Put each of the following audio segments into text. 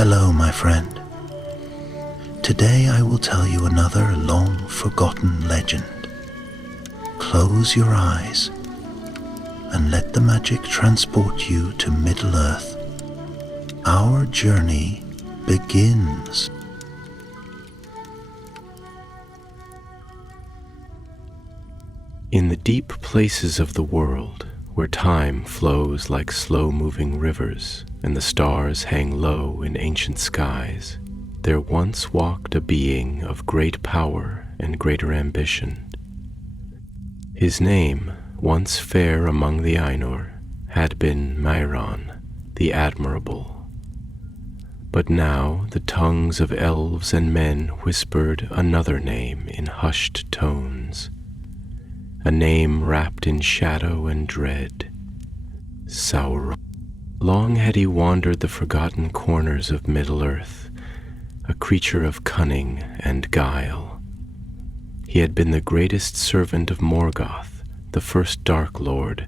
Hello, my friend. Today I will tell you another long-forgotten legend. Close your eyes and let the magic transport you to Middle-earth. Our journey begins. In the deep places of the world, where time flows like slow-moving rivers and the stars hang low in ancient skies, there once walked a being of great power and greater ambition. His name, once fair among the Ainur, had been Mairon, the Admirable. But now the tongues of elves and men whispered another name in hushed tones, a name wrapped in shadow and dread: Sauron. Long had he wandered the forgotten corners of Middle-earth, a creature of cunning and guile. He had been the greatest servant of Morgoth, the first Dark Lord,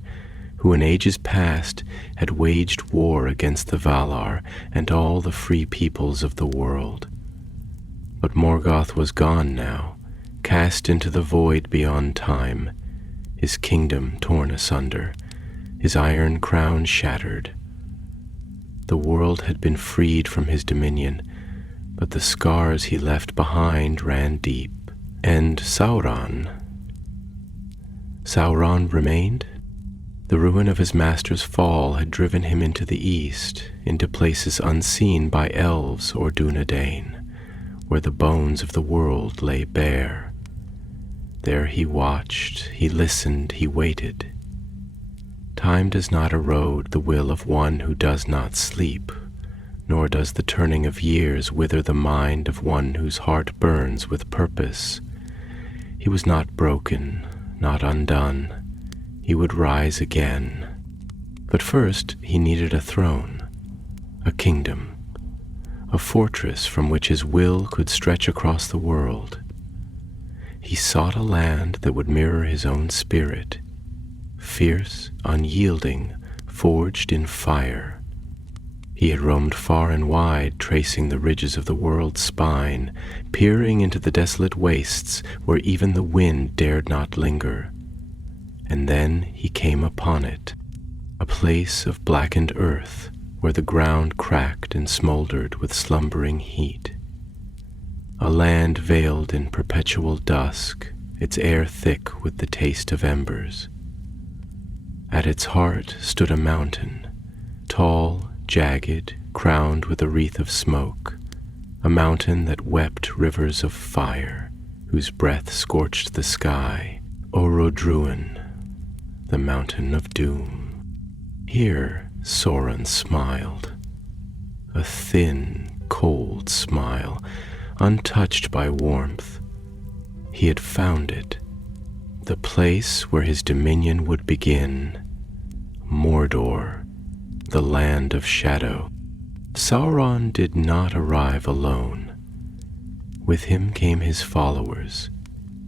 who in ages past had waged war against the Valar and all the free peoples of the world. But Morgoth was gone now, cast into the void beyond time, his kingdom torn asunder, his iron crown shattered. The world had been freed from his dominion, but the scars he left behind ran deep. And Sauron remained? The ruin of his master's fall had driven him into the east, into places unseen by elves or Dunedain, where the bones of the world lay bare. There he watched, he listened, he waited. Time does not erode the will of one who does not sleep, nor does the turning of years wither the mind of one whose heart burns with purpose. He was not broken, not undone. He would rise again. But first he needed a throne, a kingdom, a fortress from which his will could stretch across the world. He sought a land that would mirror his own spirit, fierce, unyielding, forged in fire. He had roamed far and wide, tracing the ridges of the world's spine, peering into the desolate wastes where even the wind dared not linger. And then he came upon it, a place of blackened earth where the ground cracked and smoldered with slumbering heat. A land veiled in perpetual dusk, its air thick with the taste of embers. At its heart stood a mountain, tall, jagged, crowned with a wreath of smoke, a mountain that wept rivers of fire, whose breath scorched the sky, Orodruin, the mountain of doom. Here Sauron smiled, a thin, cold smile, untouched by warmth. He had found it, the place where his dominion would begin, Mordor, the land of shadow. Sauron did not arrive alone. With him came his followers,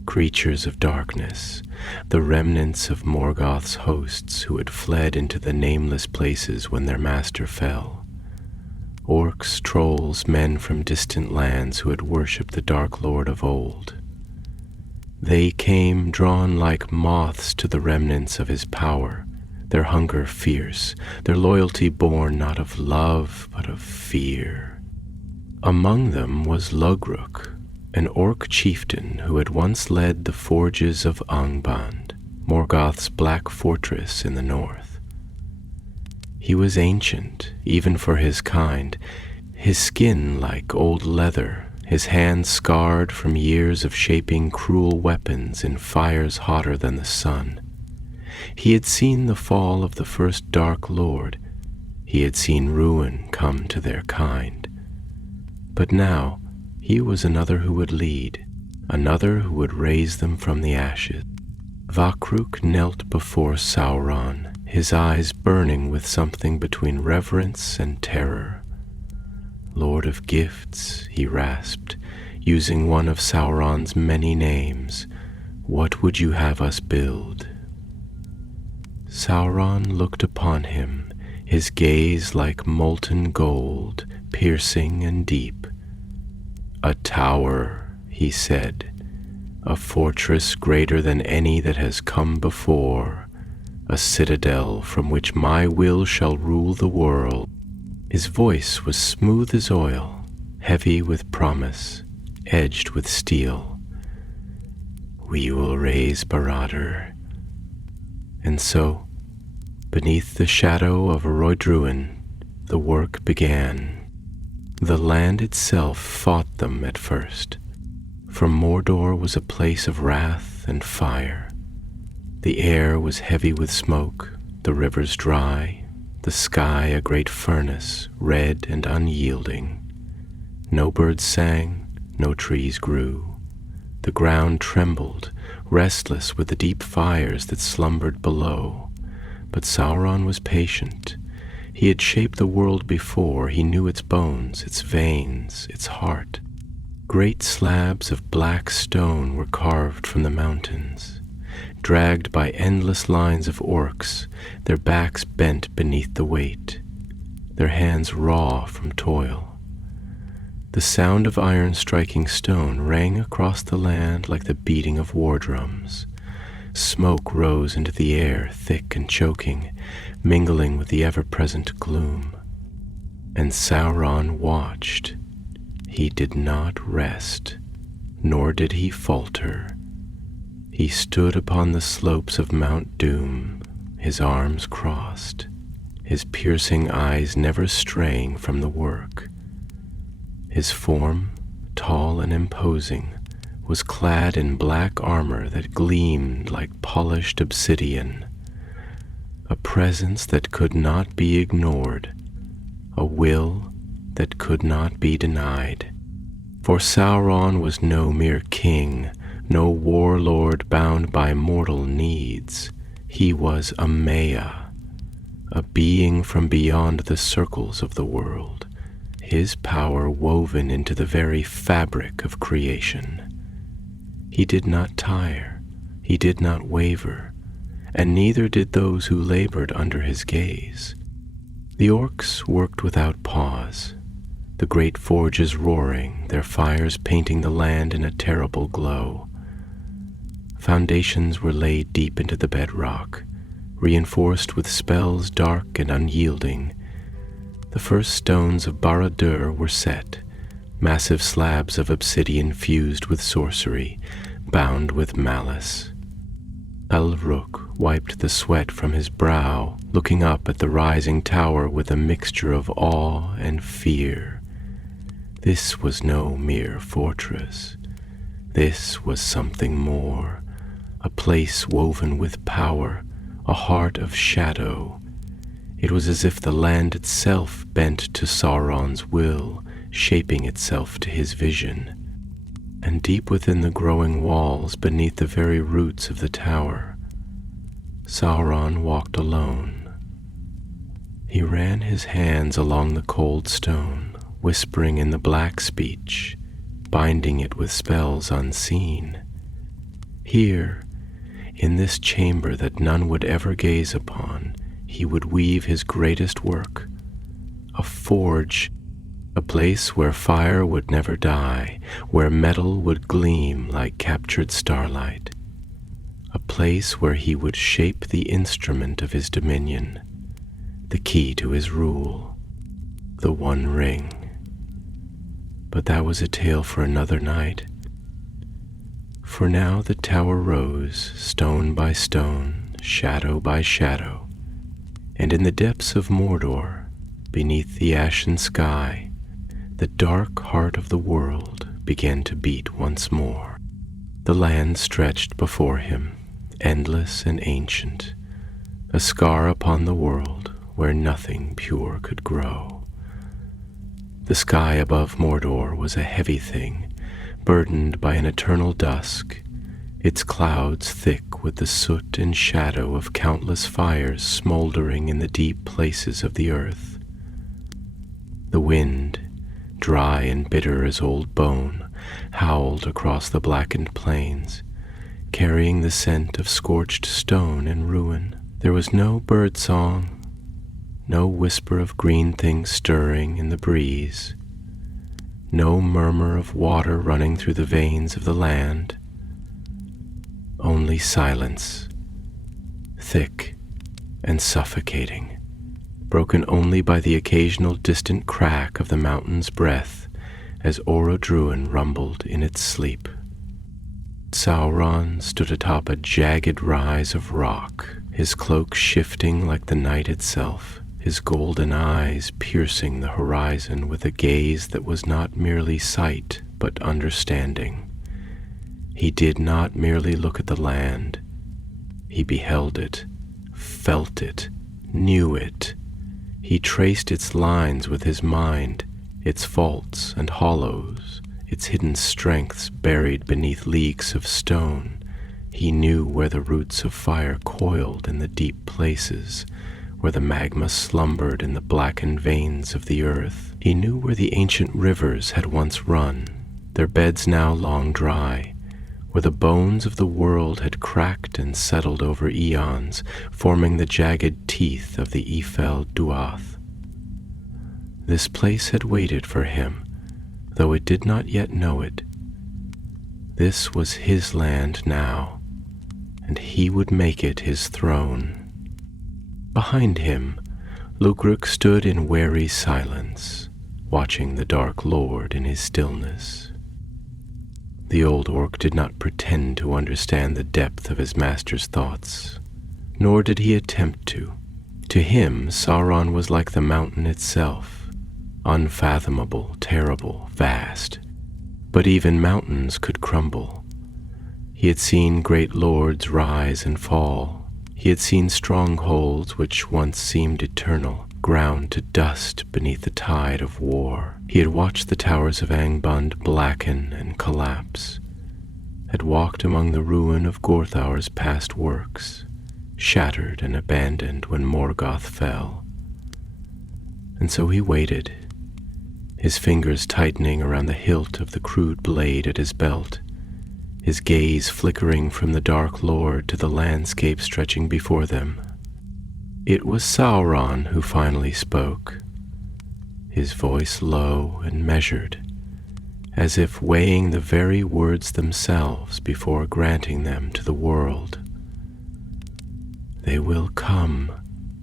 creatures of darkness, the remnants of Morgoth's hosts who had fled into the nameless places when their master fell. Orcs, trolls, men from distant lands who had worshipped the Dark Lord of old. They came drawn like moths to the remnants of his power, their hunger fierce, their loyalty born not of love but of fear. Among them was Lugruk, an orc chieftain who had once led the forges of Angband, Morgoth's black fortress in the north. He was ancient, even for his kind, his skin like old leather, his hands scarred from years of shaping cruel weapons in fires hotter than the sun. He had seen the fall of the first Dark Lord. He had seen ruin come to their kind. But now he was another who would lead, another who would raise them from the ashes. Vakruk knelt before Sauron, his eyes burning with something between reverence and terror. Lord of Gifts, he rasped, using one of Sauron's many names, what would you have us build? Sauron looked upon him his gaze like molten gold, piercing and deep. "A tower," he said, "a fortress greater than any that has come before, a citadel from which my will shall rule the world." His voice was smooth as oil, heavy with promise, edged with steel. "We will raise Barad-dûr." And so, beneath the shadow of Barad-dûr, the work began. The land itself fought them at first, for Mordor was a place of wrath and fire. The air was heavy with smoke, the rivers dry, the sky a great furnace, red and unyielding. No birds sang, no trees grew. The ground trembled, restless with the deep fires that slumbered below. But Sauron was patient. He had shaped the world before. He knew its bones, its veins, its heart. Great slabs of black stone were carved from the mountains, dragged by endless lines of orcs, their backs bent beneath the weight, their hands raw from toil. The sound of iron striking stone rang across the land like the beating of war drums. Smoke rose into the air, thick and choking, mingling with the ever-present gloom. And Sauron watched. He did not rest, nor did he falter. He stood upon the slopes of Mount Doom, his arms crossed, his piercing eyes never straying from the work. His form, tall and imposing, was clad in black armor that gleamed like polished obsidian. A presence that could not be ignored, a will that could not be denied. For Sauron was no mere king, no warlord bound by mortal needs. He was a Maya, a being from beyond the circles of the world, his power woven into the very fabric of creation. He did not tire, he did not waver, and neither did those who labored under his gaze. The orcs worked without pause, the great forges roaring, their fires painting the land in a terrible glow. Foundations were laid deep into the bedrock, reinforced with spells dark and unyielding. The first stones of Barad-dûr were set, massive slabs of obsidian fused with sorcery, bound with malice. Elrook wiped the sweat from his brow, looking up at the rising tower with a mixture of awe and fear. This was no mere fortress. This was something more, a place woven with power, a heart of shadow. It was as if the land itself bent to Sauron's will, shaping itself to his vision. And deep within the growing walls, beneath the very roots of the tower, Sauron walked alone. He ran his hands along the cold stone, whispering in the black speech, binding it with spells unseen. Here, in this chamber that none would ever gaze upon, he would weave his greatest work, a forge, a place where fire would never die, where metal would gleam like captured starlight, a place where he would shape the instrument of his dominion, the key to his rule, the One Ring. But that was a tale for another night. For now the tower rose, stone by stone, shadow by shadow, and in the depths of Mordor, beneath the ashen sky, the dark heart of the world began to beat once more. The land stretched before him, endless and ancient, a scar upon the world where nothing pure could grow. The sky above Mordor was a heavy thing, burdened by an eternal dusk, its clouds thick with the soot and shadow of countless fires smoldering in the deep places of the earth. The wind, dry and bitter as old bone, howled across the blackened plains, carrying the scent of scorched stone and ruin. There was no bird song, no whisper of green things stirring in the breeze, no murmur of water running through the veins of the land, only silence, thick and suffocating, broken only by the occasional distant crack of the mountain's breath as Orodruin rumbled in its sleep. Sauron stood atop a jagged rise of rock, his cloak shifting like the night itself, his golden eyes piercing the horizon with a gaze that was not merely sight but understanding. He did not merely look at the land. He beheld it, felt it, knew it. He traced its lines with his mind, its faults and hollows, its hidden strengths buried beneath leagues of stone. He knew where the roots of fire coiled in the deep places, where the magma slumbered in the blackened veins of the earth. He knew where the ancient rivers had once run, their beds now long dry, where the bones of the world had cracked and settled over eons, forming the jagged teeth of the Ephel Duath. This place had waited for him, though it did not yet know it. This was his land now, and he would make it his throne. Behind him, Lugruk stood in wary silence, watching the Dark Lord in his stillness. The old orc did not pretend to understand the depth of his master's thoughts, nor did he attempt to. To him, Sauron was like the mountain itself, unfathomable, terrible, vast. But even mountains could crumble. He had seen great lords rise and fall. He had seen strongholds which once seemed eternal, ground to dust beneath the tide of war. He had watched the towers of Angband blacken and collapse, had walked among the ruin of Gorthaur's past works, shattered and abandoned when Morgoth fell. And so he waited, his fingers tightening around the hilt of the crude blade at his belt, his gaze flickering from the Dark Lord to the landscape stretching before them. It was Sauron who finally spoke, his voice low and measured, as if weighing the very words themselves before granting them to the world. "They will come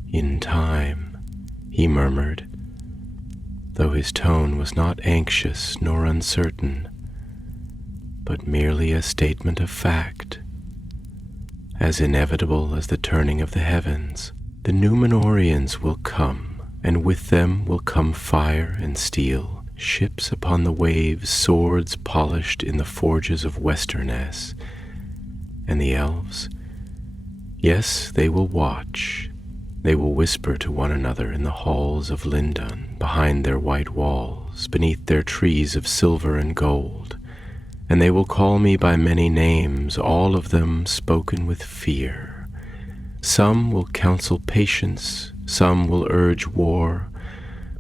in time," he murmured, though his tone was not anxious nor uncertain, but merely a statement of fact. As inevitable as the turning of the heavens, the Númenóreans will come, and with them will come fire and steel, ships upon the waves, swords polished in the forges of Westerness. And the elves? Yes, they will watch. They will whisper to one another in the halls of Lindon, behind their white walls, beneath their trees of silver and gold. And they will call me by many names, all of them spoken with fear. Some will counsel patience, some will urge war,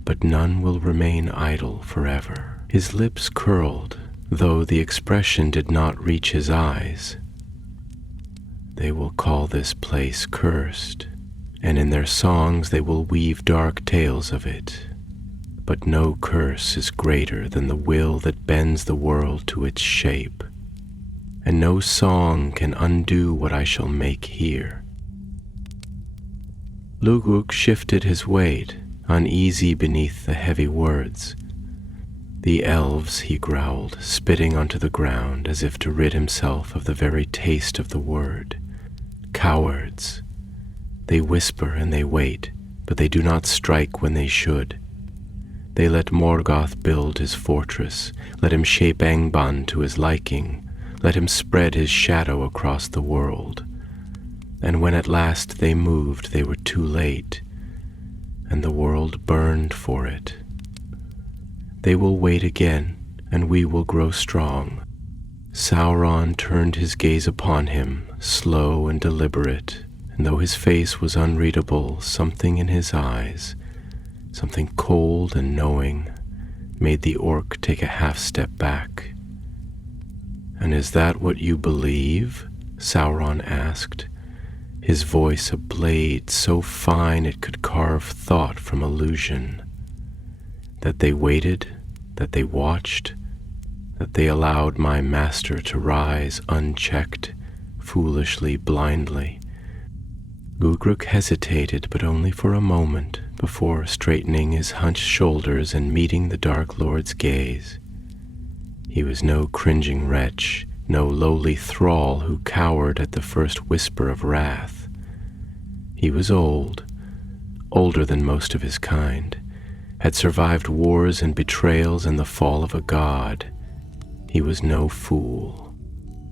but none will remain idle forever. His lips curled, though the expression did not reach his eyes. They will call this place cursed, and in their songs they will weave dark tales of it. But no curse is greater than the will that bends the world to its shape, and no song can undo what I shall make here. Lugruk shifted his weight, uneasy beneath the heavy words. "The elves," he growled, spitting onto the ground as if to rid himself of the very taste of the word. "Cowards. They whisper and they wait, but they do not strike when they should. They let Morgoth build his fortress, let him shape Angband to his liking, let him spread his shadow across the world. And when at last they moved, they were too late, and the world burned for it. They will wait again, and we will grow strong." Sauron turned his gaze upon him, slow and deliberate, and though his face was unreadable, something in his eyes, something cold and knowing, made the orc take a half-step back. "And is that what you believe?" Sauron asked, his voice a blade so fine it could carve thought from illusion. That they waited, that they watched, that they allowed my master to rise unchecked, foolishly, blindly. Gudruk hesitated, but only for a moment, before straightening his hunched shoulders and meeting the Dark Lord's gaze. He was no cringing wretch, no lowly thrall who cowered at the first whisper of wrath. He was old, older than most of his kind, had survived wars and betrayals and the fall of a god. He was no fool.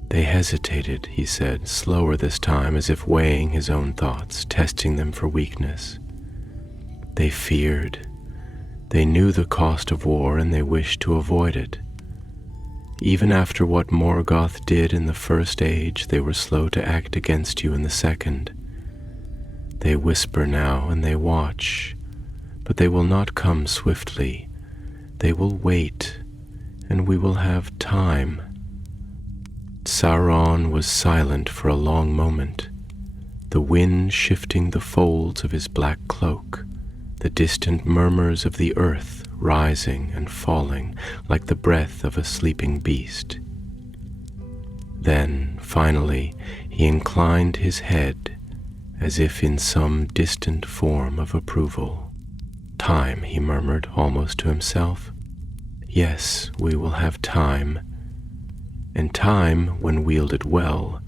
They hesitated, he said, slower this time, as if weighing his own thoughts, testing them for weakness. They feared. They knew the cost of war, and they wished to avoid it. Even after what Morgoth did in the first age, they were slow to act against you in the second. They whisper now, and they watch, but they will not come swiftly. They will wait, and we will have time. Sauron was silent for a long moment, the wind shifting the folds of his black cloak, the distant murmurs of the earth rising and falling like the breath of a sleeping beast. Then, finally, he inclined his head as if in some distant form of approval. "Time," he murmured almost to himself. "Yes, we will have time. And time, when wielded well,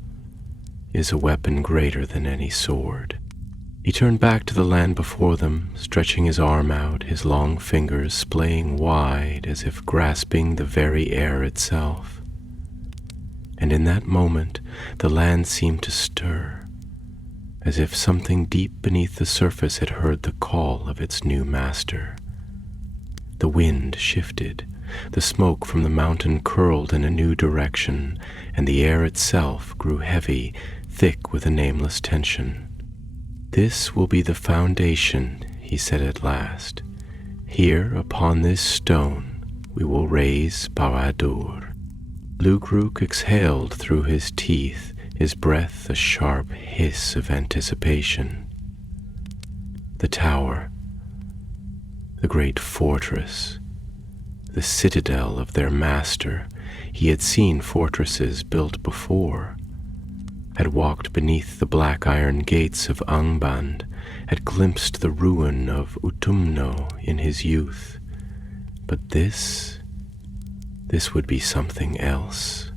is a weapon greater than any sword." He turned back to the land before them, stretching his arm out, his long fingers splaying wide as if grasping the very air itself. And in that moment, the land seemed to stir, as if something deep beneath the surface had heard the call of its new master. The wind shifted, the smoke from the mountain curled in a new direction, and the air itself grew heavy, thick with a nameless tension. "This will be the foundation," he said at last. "Here, upon this stone, we will raise Barad-dûr." Lúgruk exhaled through his teeth, his breath a sharp hiss of anticipation. The tower, the great fortress, the citadel of their master. He had seen fortresses built before, had walked beneath the black iron gates of Angband, had glimpsed the ruin of Utumno in his youth. But this would be something else,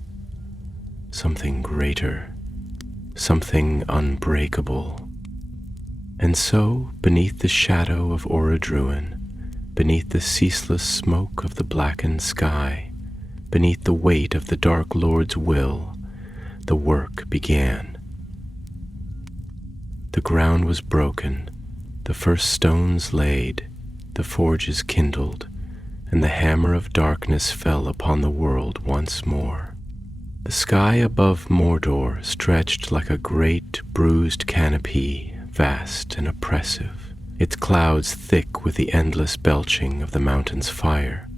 something greater, something unbreakable. And so, beneath the shadow of Orodruin, beneath the ceaseless smoke of the blackened sky, beneath the weight of the Dark Lord's will, the work began. The ground was broken, the first stones laid, the forges kindled, and the hammer of darkness fell upon the world once more. The sky above Mordor stretched like a great bruised canopy, vast and oppressive, its clouds thick with the endless belching of the mountain's fire.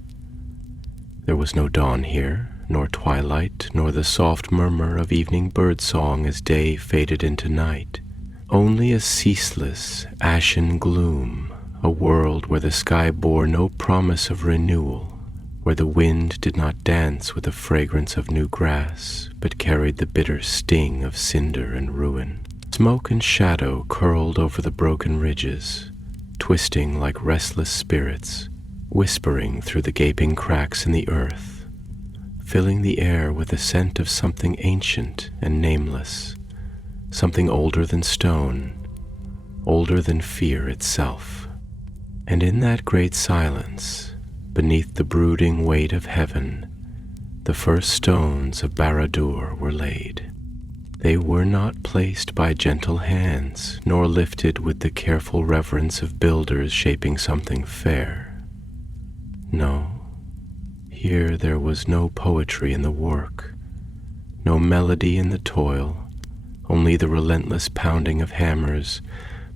There was no dawn here, nor twilight, nor the soft murmur of evening birdsong as day faded into night. Only a ceaseless, ashen gloom, a world where the sky bore no promise of renewal, where the wind did not dance with the fragrance of new grass, but carried the bitter sting of cinder and ruin. Smoke and shadow curled over the broken ridges, twisting like restless spirits, whispering through the gaping cracks in the earth, filling the air with the scent of something ancient and nameless, something older than stone, older than fear itself. And in that great silence, beneath the brooding weight of heaven, the first stones of Barad-dûr were laid. They were not placed by gentle hands, nor lifted with the careful reverence of builders shaping something fair. No, here there was no poetry in the work, no melody in the toil, only the relentless pounding of hammers,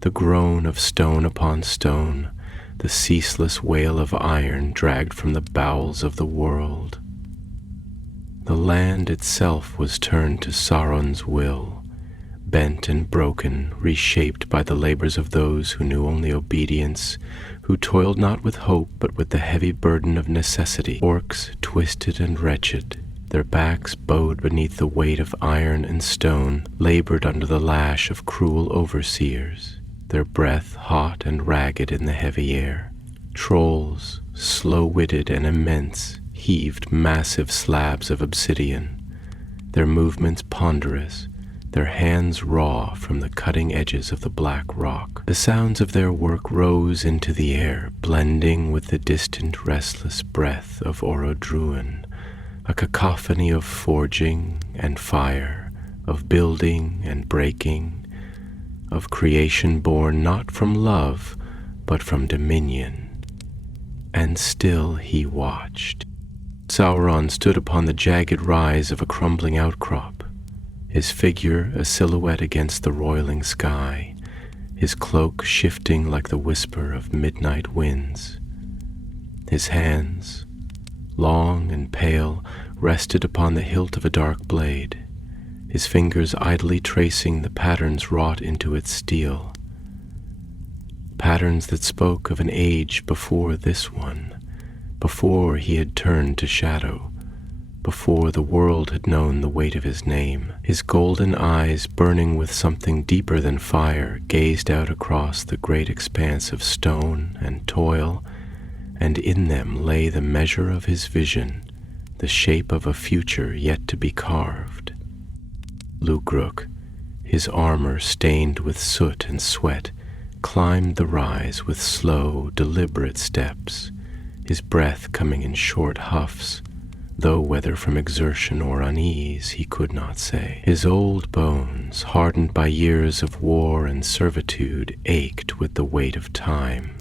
the groan of stone upon stone, the ceaseless wail of iron dragged from the bowels of the world. The land itself was turned to Sauron's will, bent and broken, reshaped by the labors of those who knew only obedience, who toiled not with hope but with the heavy burden of necessity. Orcs, twisted and wretched, their backs bowed beneath the weight of iron and stone, labored under the lash of cruel overseers, their breath hot and ragged in the heavy air. Trolls, slow-witted and immense, heaved massive slabs of obsidian, their movements ponderous, their hands raw from the cutting edges of the black rock. The sounds of their work rose into the air, blending with the distant restless breath of Orodruin, a cacophony of forging and fire, of building and breaking, of creation born not from love, but from dominion. And still he watched. Sauron stood upon the jagged rise of a crumbling outcrop, his figure a silhouette against the roiling sky, his cloak shifting like the whisper of midnight winds. His hands, long and pale, rested upon the hilt of a dark blade, his fingers idly tracing the patterns wrought into its steel, patterns that spoke of an age before this one, before he had turned to shadow, before the world had known the weight of his name. His golden eyes, burning with something deeper than fire, gazed out across the great expanse of stone and toil, and in them lay the measure of his vision, the shape of a future yet to be carved. Lugruk, his armor stained with soot and sweat, climbed the rise with slow, deliberate steps, his breath coming in short huffs, though whether from exertion or unease he could not say. His old bones, hardened by years of war and servitude, ached with the weight of time.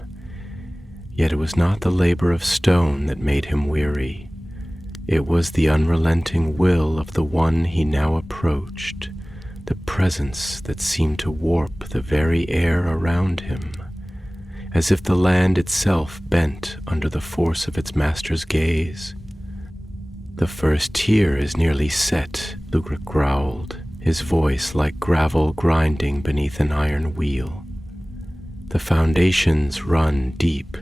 Yet it was not the labor of stone that made him weary. It was the unrelenting will of the one he now approached, the presence that seemed to warp the very air around him, as if the land itself bent under the force of its master's gaze. "The first tier is nearly set," Lugruk growled, his voice like gravel grinding beneath an iron wheel. "The foundations run deep,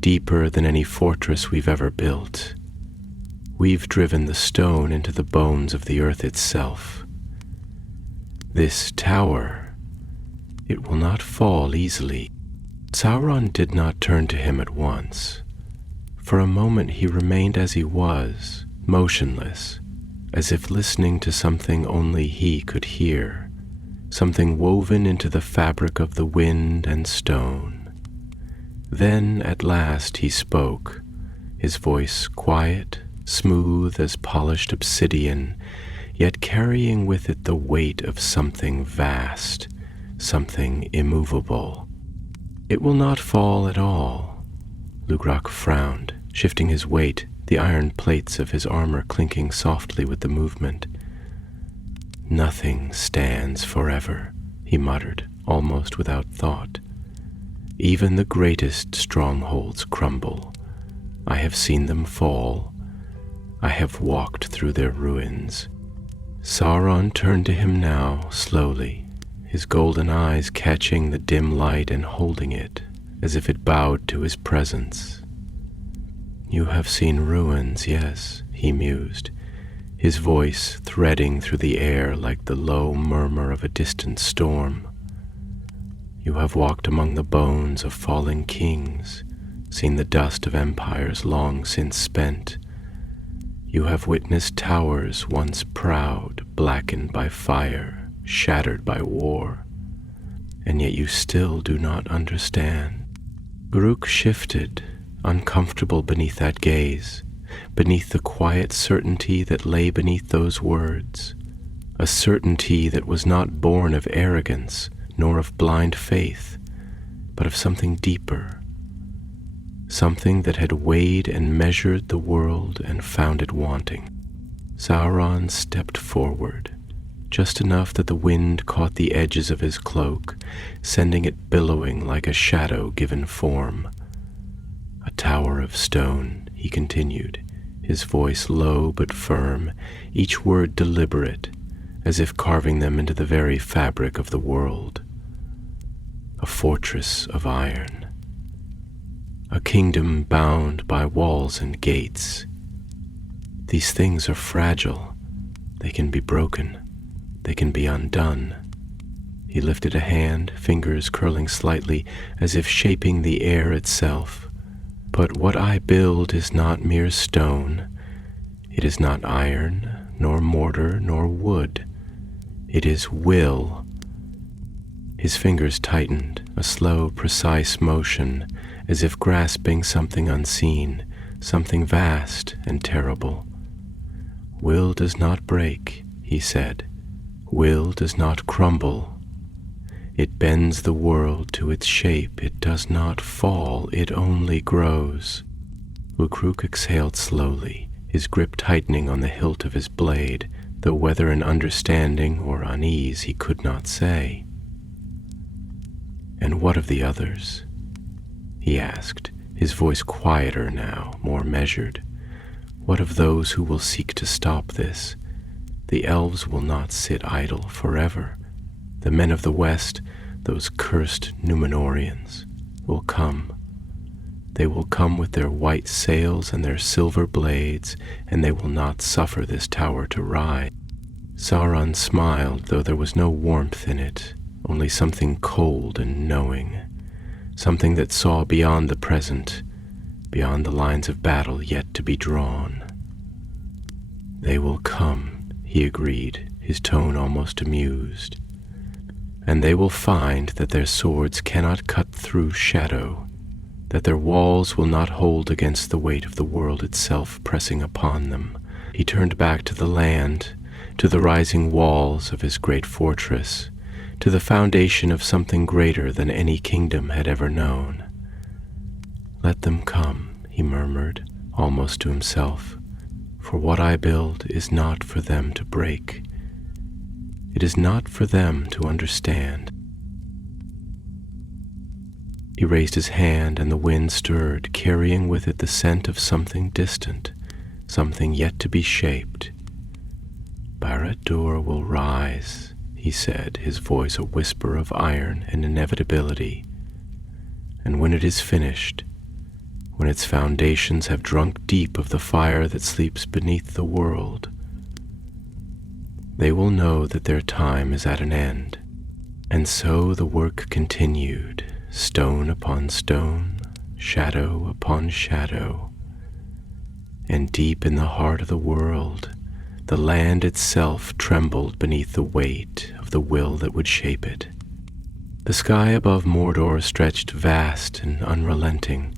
deeper than any fortress we've ever built. We've driven the stone into the bones of the earth itself. This tower, it will not fall easily." Sauron did not turn to him at once. For a moment he remained as he was, motionless, as if listening to something only he could hear, something woven into the fabric of the wind and stone. Then at last he spoke, his voice quiet, smooth as polished obsidian, yet carrying with it the weight of something vast, something immovable. "It will not fall at all." Lugruk frowned, shifting his weight, the iron plates of his armor clinking softly with the movement. "Nothing stands forever," he muttered, almost without thought. "Even the greatest strongholds crumble. I have seen them fall. I have walked through their ruins." Sauron turned to him now, slowly, his golden eyes catching the dim light and holding it, as if it bowed to his presence. "You have seen ruins, yes," he mused, his voice threading through the air like the low murmur of a distant storm. "You have walked among the bones of fallen kings, seen the dust of empires long since spent. You have witnessed towers once proud, blackened by fire, shattered by war, and yet you still do not understand." Uruk shifted, uncomfortable beneath that gaze, beneath the quiet certainty that lay beneath those words, a certainty that was not born of arrogance nor of blind faith, but of something deeper, something that had weighed and measured the world and found it wanting. Sauron stepped forward, just enough that the wind caught the edges of his cloak, sending it billowing like a shadow given form. "A tower of stone," he continued, his voice low but firm, each word deliberate, as if carving them into the very fabric of the world. A fortress of iron. A kingdom bound by walls and gates. These things are fragile. They can be broken. They can be undone. He lifted a hand, fingers curling slightly, as if shaping the air itself. But what I build is not mere stone. It is not iron, nor mortar, nor wood. It is will. His fingers tightened, a slow, precise motion, as if grasping something unseen, something vast and terrible. Will does not break, he said. Will does not crumble. It bends the world to its shape. It does not fall. It only grows. Ukruk exhaled slowly, his grip tightening on the hilt of his blade, though whether in understanding or unease he could not say. "And what of the others?" he asked, his voice quieter now, more measured. "What of those who will seek to stop this? The elves will not sit idle forever. The men of the West, those cursed Númenóreans, will come. They will come with their white sails and their silver blades, and they will not suffer this tower to rise." Sauron smiled, though there was no warmth in it, only something cold and knowing, something that saw beyond the present, beyond the lines of battle yet to be drawn. "They will come," he agreed, his tone almost amused. "And they will find that their swords cannot cut through shadow, that their walls will not hold against the weight of the world itself pressing upon them." He turned back to the land, to the rising walls of his great fortress, to the foundation of something greater than any kingdom had ever known. "Let them come," he murmured, almost to himself, "for what I build is not for them to break. It is not for them to understand." He raised his hand, and the wind stirred, carrying with it the scent of something distant, something yet to be shaped. "Barad-dûr will rise," he said, his voice a whisper of iron and inevitability. "And when it is finished, when its foundations have drunk deep of the fire that sleeps beneath the world, they will know that their time is at an end." And so the work continued, stone upon stone, shadow upon shadow. And deep in the heart of the world, the land itself trembled beneath the weight of the will that would shape it. The sky above Mordor stretched vast and unrelenting,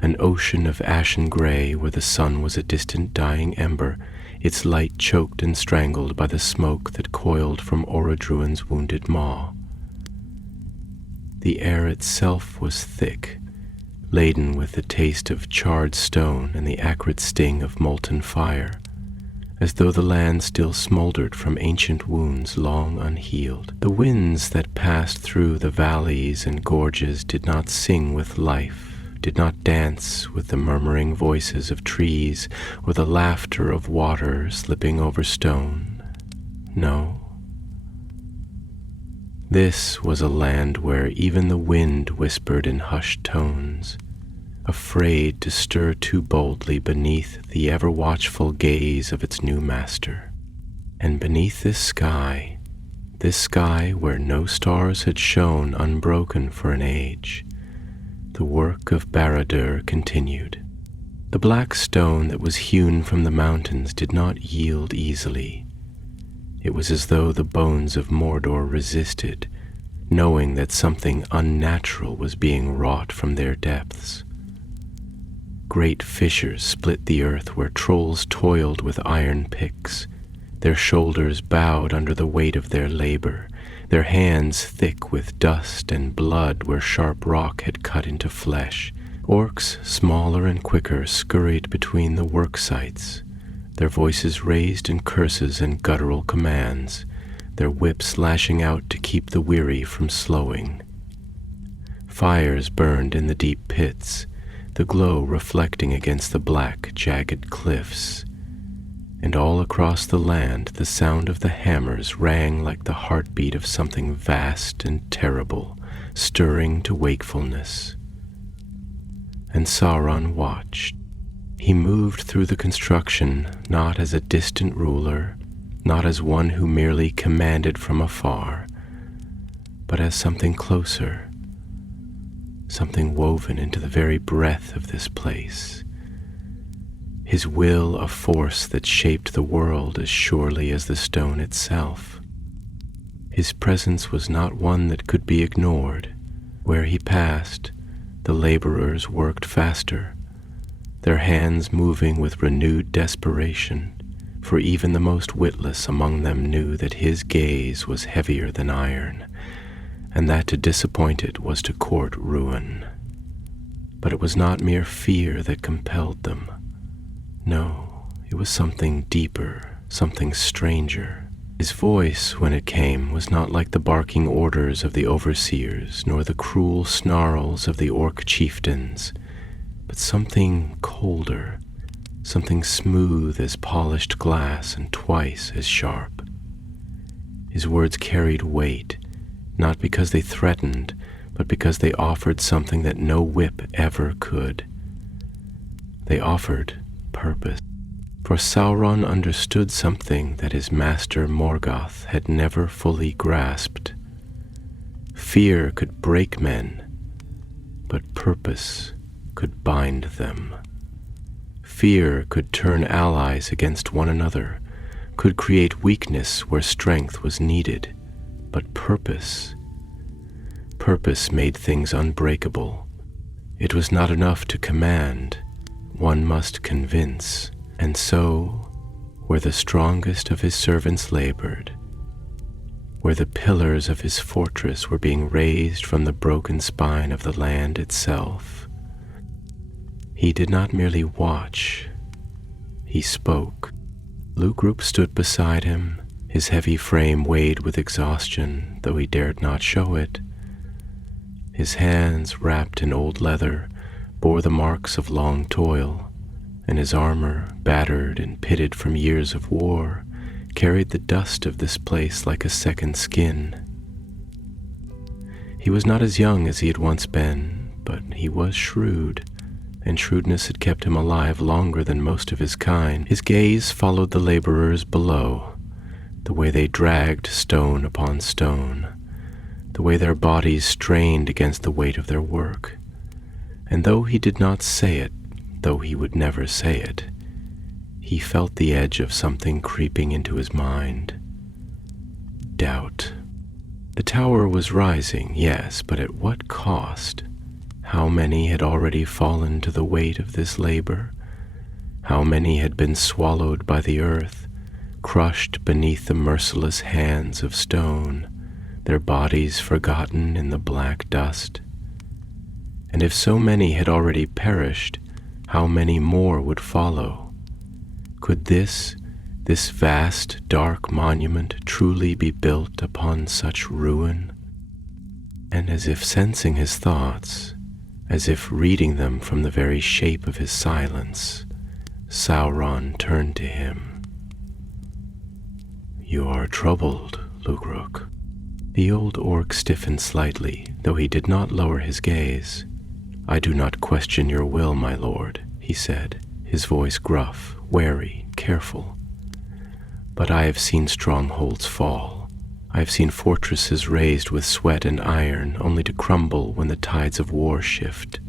an ocean of ashen gray where the sun was a distant dying ember, its light choked and strangled by the smoke that coiled from Orodruin's wounded maw. The air itself was thick, laden with the taste of charred stone and the acrid sting of molten fire, as though the land still smoldered from ancient wounds long unhealed. The winds that passed through the valleys and gorges did not sing with life, did not dance with the murmuring voices of trees or the laughter of water slipping over stone. No. This was a land where even the wind whispered in hushed tones, afraid to stir too boldly beneath the ever-watchful gaze of its new master. And beneath this sky where no stars had shone unbroken for an age, the work of Barad-dûr continued. The black stone that was hewn from the mountains did not yield easily. It was as though the bones of Mordor resisted, knowing that something unnatural was being wrought from their depths. Great fissures split the earth where trolls toiled with iron picks, their shoulders bowed under the weight of their labor, their hands thick with dust and blood where sharp rock had cut into flesh. Orcs, smaller and quicker, scurried between the work sites, their voices raised in curses and guttural commands, their whips lashing out to keep the weary from slowing. Fires burned in the deep pits, the glow reflecting against the black, jagged cliffs. and all across the land the sound of the hammers rang like the heartbeat of something vast and terrible, stirring to wakefulness. And Sauron watched. He moved through the construction not as a distant ruler, not as one who merely commanded from afar, but as something closer, something woven into the very breath of this place. His will a force that shaped the world as surely as the stone itself. His presence was not one that could be ignored. Where he passed, the laborers worked faster, their hands moving with renewed desperation, for even the most witless among them knew that his gaze was heavier than iron, and that to disappoint it was to court ruin. But it was not mere fear that compelled them. No, it was something deeper, something stranger. His voice, when it came, was not like the barking orders of the overseers, nor the cruel snarls of the orc chieftains, but something colder, something smooth as polished glass and twice as sharp. His words carried weight, not because they threatened, but because they offered something that no whip ever could. They offered purpose. For Sauron understood something that his master Morgoth had never fully grasped. Fear could break men, but purpose could bind them. Fear could turn allies against one another, could create weakness where strength was needed, but purpose made things unbreakable. It was not enough to command, one must convince. And so, where the strongest of his servants labored, where the pillars of his fortress were being raised from the broken spine of the land itself, he did not merely watch, he spoke. Lugrup stood beside him, his heavy frame weighed with exhaustion, though he dared not show it. His hands, wrapped in old leather, bore the marks of long toil, and his armor, battered and pitted from years of war, carried the dust of this place like a second skin. He was not as young as he had once been, but he was shrewd, and shrewdness had kept him alive longer than most of his kind. His gaze followed the laborers below, the way they dragged stone upon stone, the way their bodies strained against the weight of their work. And though he did not say it, though he would never say it, he felt the edge of something creeping into his mind. Doubt. The tower was rising, yes, but at what cost? How many had already fallen to the weight of this labor? How many had been swallowed by the earth, crushed beneath the merciless hands of stone, their bodies forgotten in the black dust? And if so many had already perished, how many more would follow? Could this vast, dark monument truly be built upon such ruin? And as if sensing his thoughts, as if reading them from the very shape of his silence, Sauron turned to him. "You are troubled, Lugrup." The old orc stiffened slightly, though he did not lower his gaze. "I do not question your will, my lord," he said, his voice gruff, wary, careful. "But I have seen strongholds fall. I have seen fortresses raised with sweat and iron, only to crumble when the tides of war shift.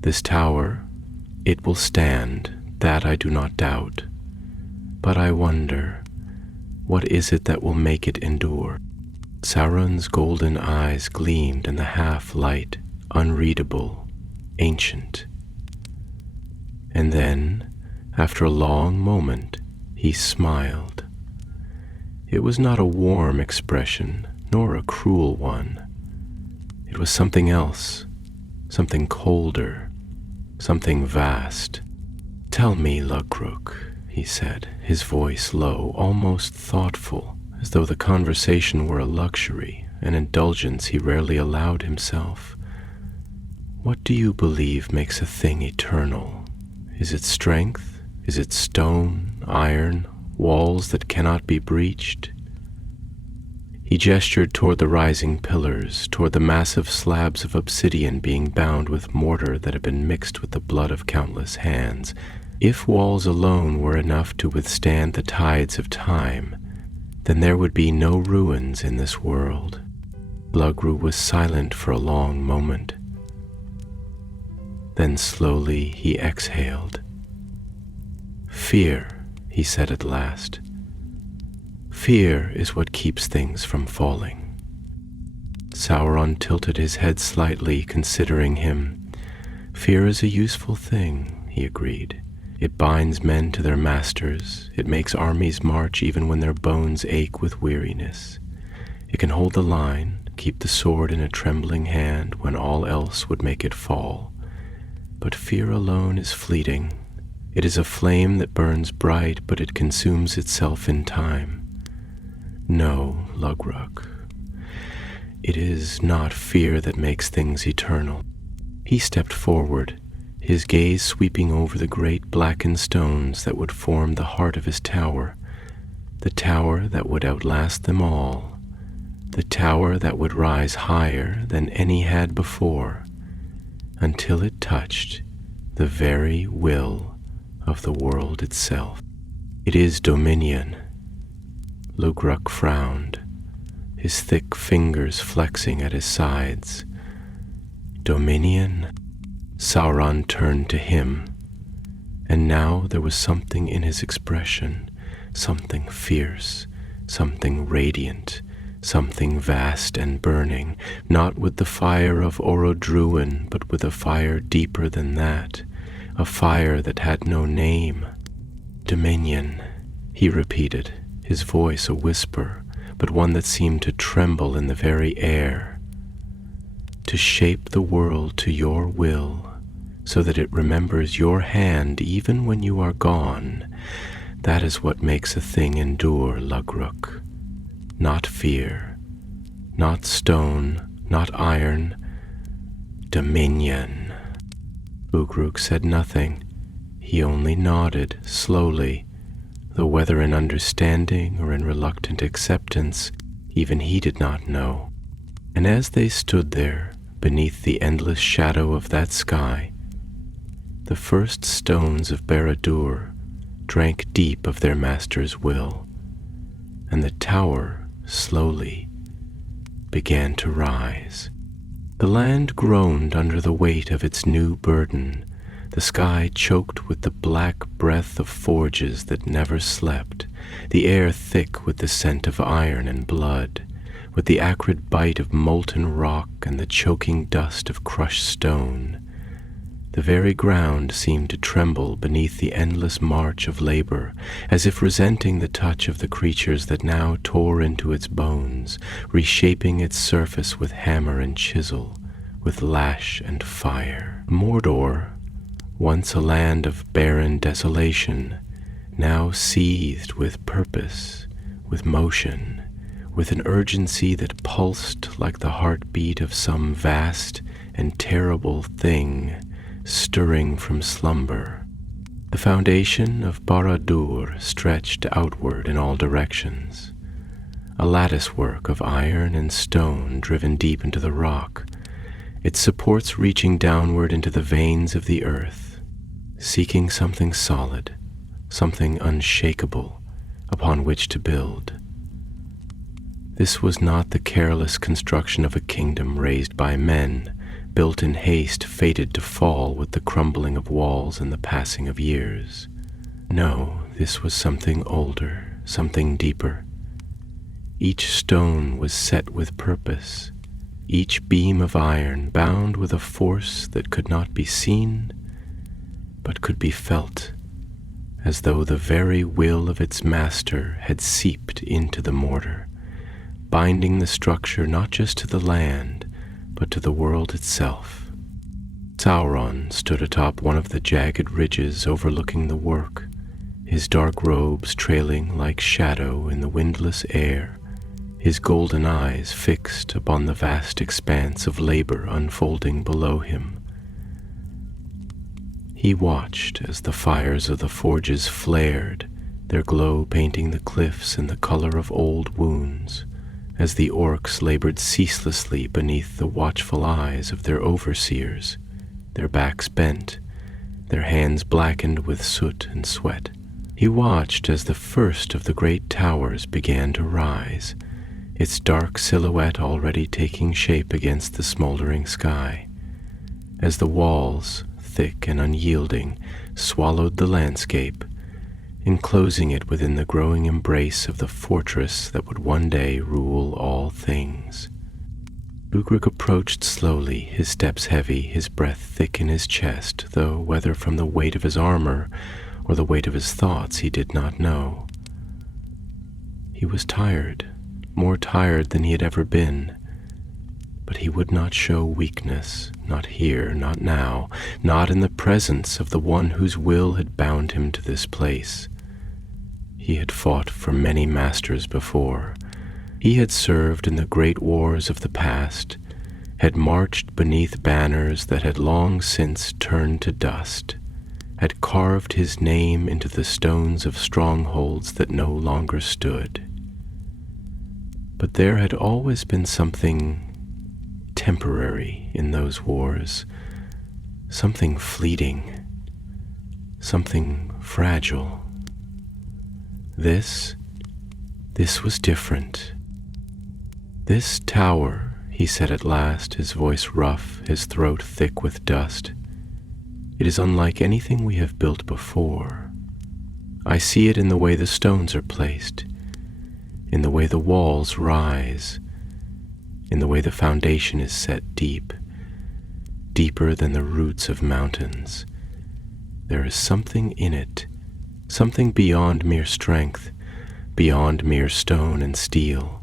This tower, it will stand, that I do not doubt. But I wonder, what is it that will make it endure?" Sauron's golden eyes gleamed in the half-light, unreadable, ancient. And then, after a long moment, he smiled. It was not a warm expression, nor a cruel one. It was something else, something colder, something vast. "Tell me, Lugrup," he said, his voice low, almost thoughtful, as though the conversation were a luxury, an indulgence he rarely allowed himself. "What do you believe makes a thing eternal? Is it strength? Is it stone, iron, walls that cannot be breached? He gestured toward the rising pillars, toward the massive slabs of obsidian being bound with mortar that had been mixed with the blood of countless hands. If walls alone were enough to withstand the tides of time, then there would be no ruins in this world. Lugru was silent for a long moment. Then slowly he exhaled. "Fear," he said at last. "Fear is what keeps things from falling." Sauron tilted his head slightly, considering him. "Fear is a useful thing," he agreed. "It binds men to their masters. It makes armies march even when their bones ache with weariness. It can hold the line, keep the sword in a trembling hand when all else would make it fall. But fear alone is fleeting. It is a flame that burns bright, but it consumes itself in time. No, Lugruk, it is not fear that makes things eternal." He stepped forward, his gaze sweeping over the great blackened stones that would form the heart of his tower, the tower that would outlast them all, the tower that would rise higher than any had before, until it touched the very will of the world itself. "It is dominion." Lugruk frowned, his thick fingers flexing at his sides. "Dominion?" Sauron turned to him, and now there was something in his expression, something fierce, something radiant, something vast and burning, not with the fire of Orodruin, but with a fire deeper than that, a fire that had no name. "Dominion," he repeated, his voice a whisper, but one that seemed to tremble in the very air. "To shape the world to your will, so that it remembers your hand even when you are gone, that is what makes a thing endure, Lugruk. Not fear, not stone, not iron. Dominion." Ugruk said nothing. He only nodded slowly, though whether in understanding or in reluctant acceptance, even he did not know. And as they stood there, beneath the endless shadow of that sky, the first stones of Barad-dûr drank deep of their master's will, and the tower slowly began to rise. The land groaned under the weight of its new burden, the sky choked with the black breath of forges that never slept, the air thick with the scent of iron and blood, with the acrid bite of molten rock and the choking dust of crushed stone. The very ground seemed to tremble beneath the endless march of labor, as if resenting the touch of the creatures that now tore into its bones, reshaping its surface with hammer and chisel, with lash and fire. Mordor, once a land of barren desolation, now seethed with purpose, with motion, with an urgency that pulsed like the heartbeat of some vast and terrible thing stirring from slumber. The foundation of Barad-dûr stretched outward in all directions, a latticework of iron and stone driven deep into the rock, its supports reaching downward into the veins of the earth, seeking something solid, something unshakable upon which to build. This was not the careless construction of a kingdom raised by men, built in haste, fated to fall with the crumbling of walls and the passing of years. No, this was something older, something deeper. Each stone was set with purpose, each beam of iron bound with a force that could not be seen, but could be felt, as though the very will of its master had seeped into the mortar, binding the structure not just to the land, but to the world itself. Sauron stood atop one of the jagged ridges overlooking the work, his dark robes trailing like shadow in the windless air, his golden eyes fixed upon the vast expanse of labor unfolding below him. He watched as the fires of the forges flared, their glow painting the cliffs in the color of old wounds, as the orcs labored ceaselessly beneath the watchful eyes of their overseers, their backs bent, their hands blackened with soot and sweat. He watched as the first of the great towers began to rise, its dark silhouette already taking shape against the smoldering sky, as the walls, thick and unyielding, swallowed the landscape, enclosing it within the growing embrace of the fortress that would one day rule all things. Lugruk approached slowly, his steps heavy, his breath thick in his chest, though whether from the weight of his armor or the weight of his thoughts he did not know. He was tired, more tired than he had ever been, but he would not show weakness, not here, not now, not in the presence of the one whose will had bound him to this place. He had fought for many masters before. He had served in the great wars of the past, had marched beneath banners that had long since turned to dust, had carved his name into the stones of strongholds that no longer stood. But there had always been something temporary in those wars, something fleeting, something fragile. This was different. This tower, he said at last, his voice rough, his throat thick with dust, it is unlike anything we have built before. I see it in the way the stones are placed, in the way the walls rise, in the way the foundation is set deep, deeper than the roots of mountains. There is something in it, something beyond mere strength, beyond mere stone and steel.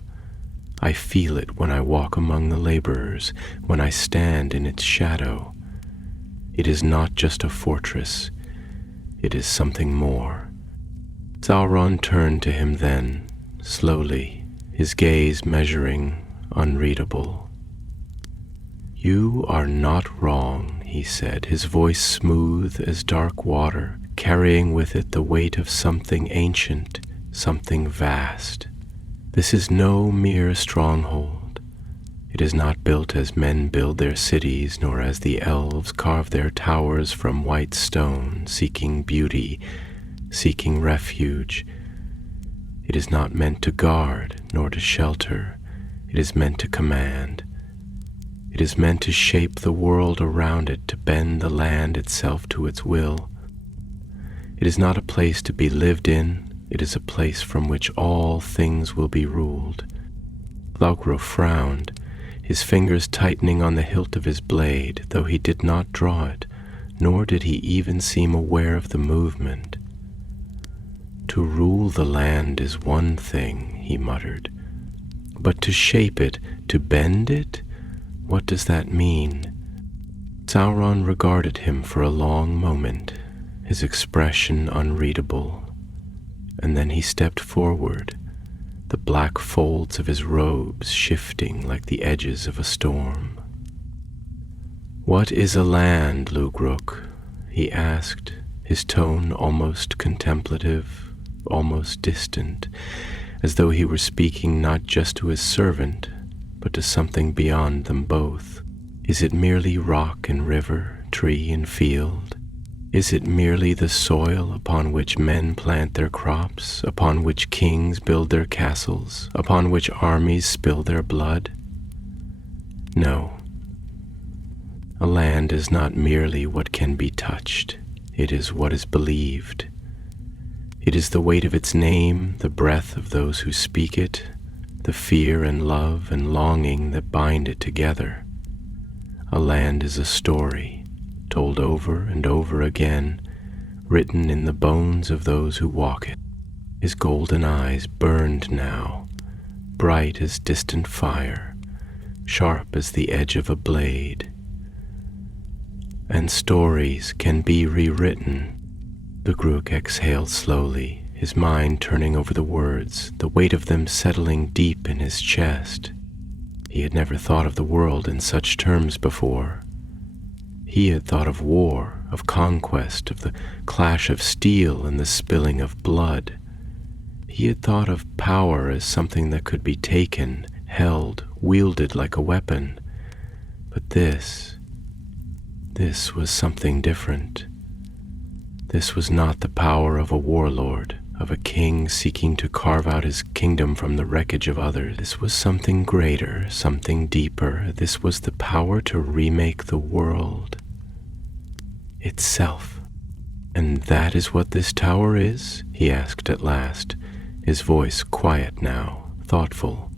I feel it when I walk among the laborers, when I stand in its shadow. It is not just a fortress, it is something more. Sauron turned to him then, slowly, his gaze measuring, unreadable. You are not wrong, he said, his voice smooth as dark water, carrying with it the weight of something ancient, something vast. This is no mere stronghold. It is not built as men build their cities, nor as the elves carve their towers from white stone, seeking beauty, seeking refuge. It is not meant to guard, nor to shelter. It is meant to command. It is meant to shape the world around it, to bend the land itself to its will. It is not a place to be lived in. It is a place from which all things will be ruled. Laugro frowned, his fingers tightening on the hilt of his blade, though he did not draw it, nor did he even seem aware of the movement. To rule the land is one thing, he muttered, but to shape it, to bend it, what does that mean? Sauron regarded him for a long moment, his expression unreadable, and then he stepped forward, the black folds of his robes shifting like the edges of a storm. What is a land, Lugruk? He asked, his tone almost contemplative, almost distant, as though he were speaking not just to his servant, but to something beyond them both. Is it merely rock and river, tree and field? Is it merely the soil upon which men plant their crops, upon which kings build their castles, upon which armies spill their blood? No. A land is not merely what can be touched. It is what is believed. It is the weight of its name, the breath of those who speak it, the fear and love and longing that bind it together. A land is a story, told over and over again, written in the bones of those who walk it. His golden eyes burned now, bright as distant fire, sharp as the edge of a blade. And stories can be rewritten. Lugruk exhaled slowly, his mind turning over the words, the weight of them settling deep in his chest. He had never thought of the world in such terms before. He had thought of war, of conquest, of the clash of steel and the spilling of blood. He had thought of power as something that could be taken, held, wielded like a weapon. But this was something different. This was not the power of a warlord, of a king seeking to carve out his kingdom from the wreckage of others. This was something greater, something deeper. This was the power to remake the world itself. "And that is what this tower is?" he asked at last, his voice quiet now, thoughtful.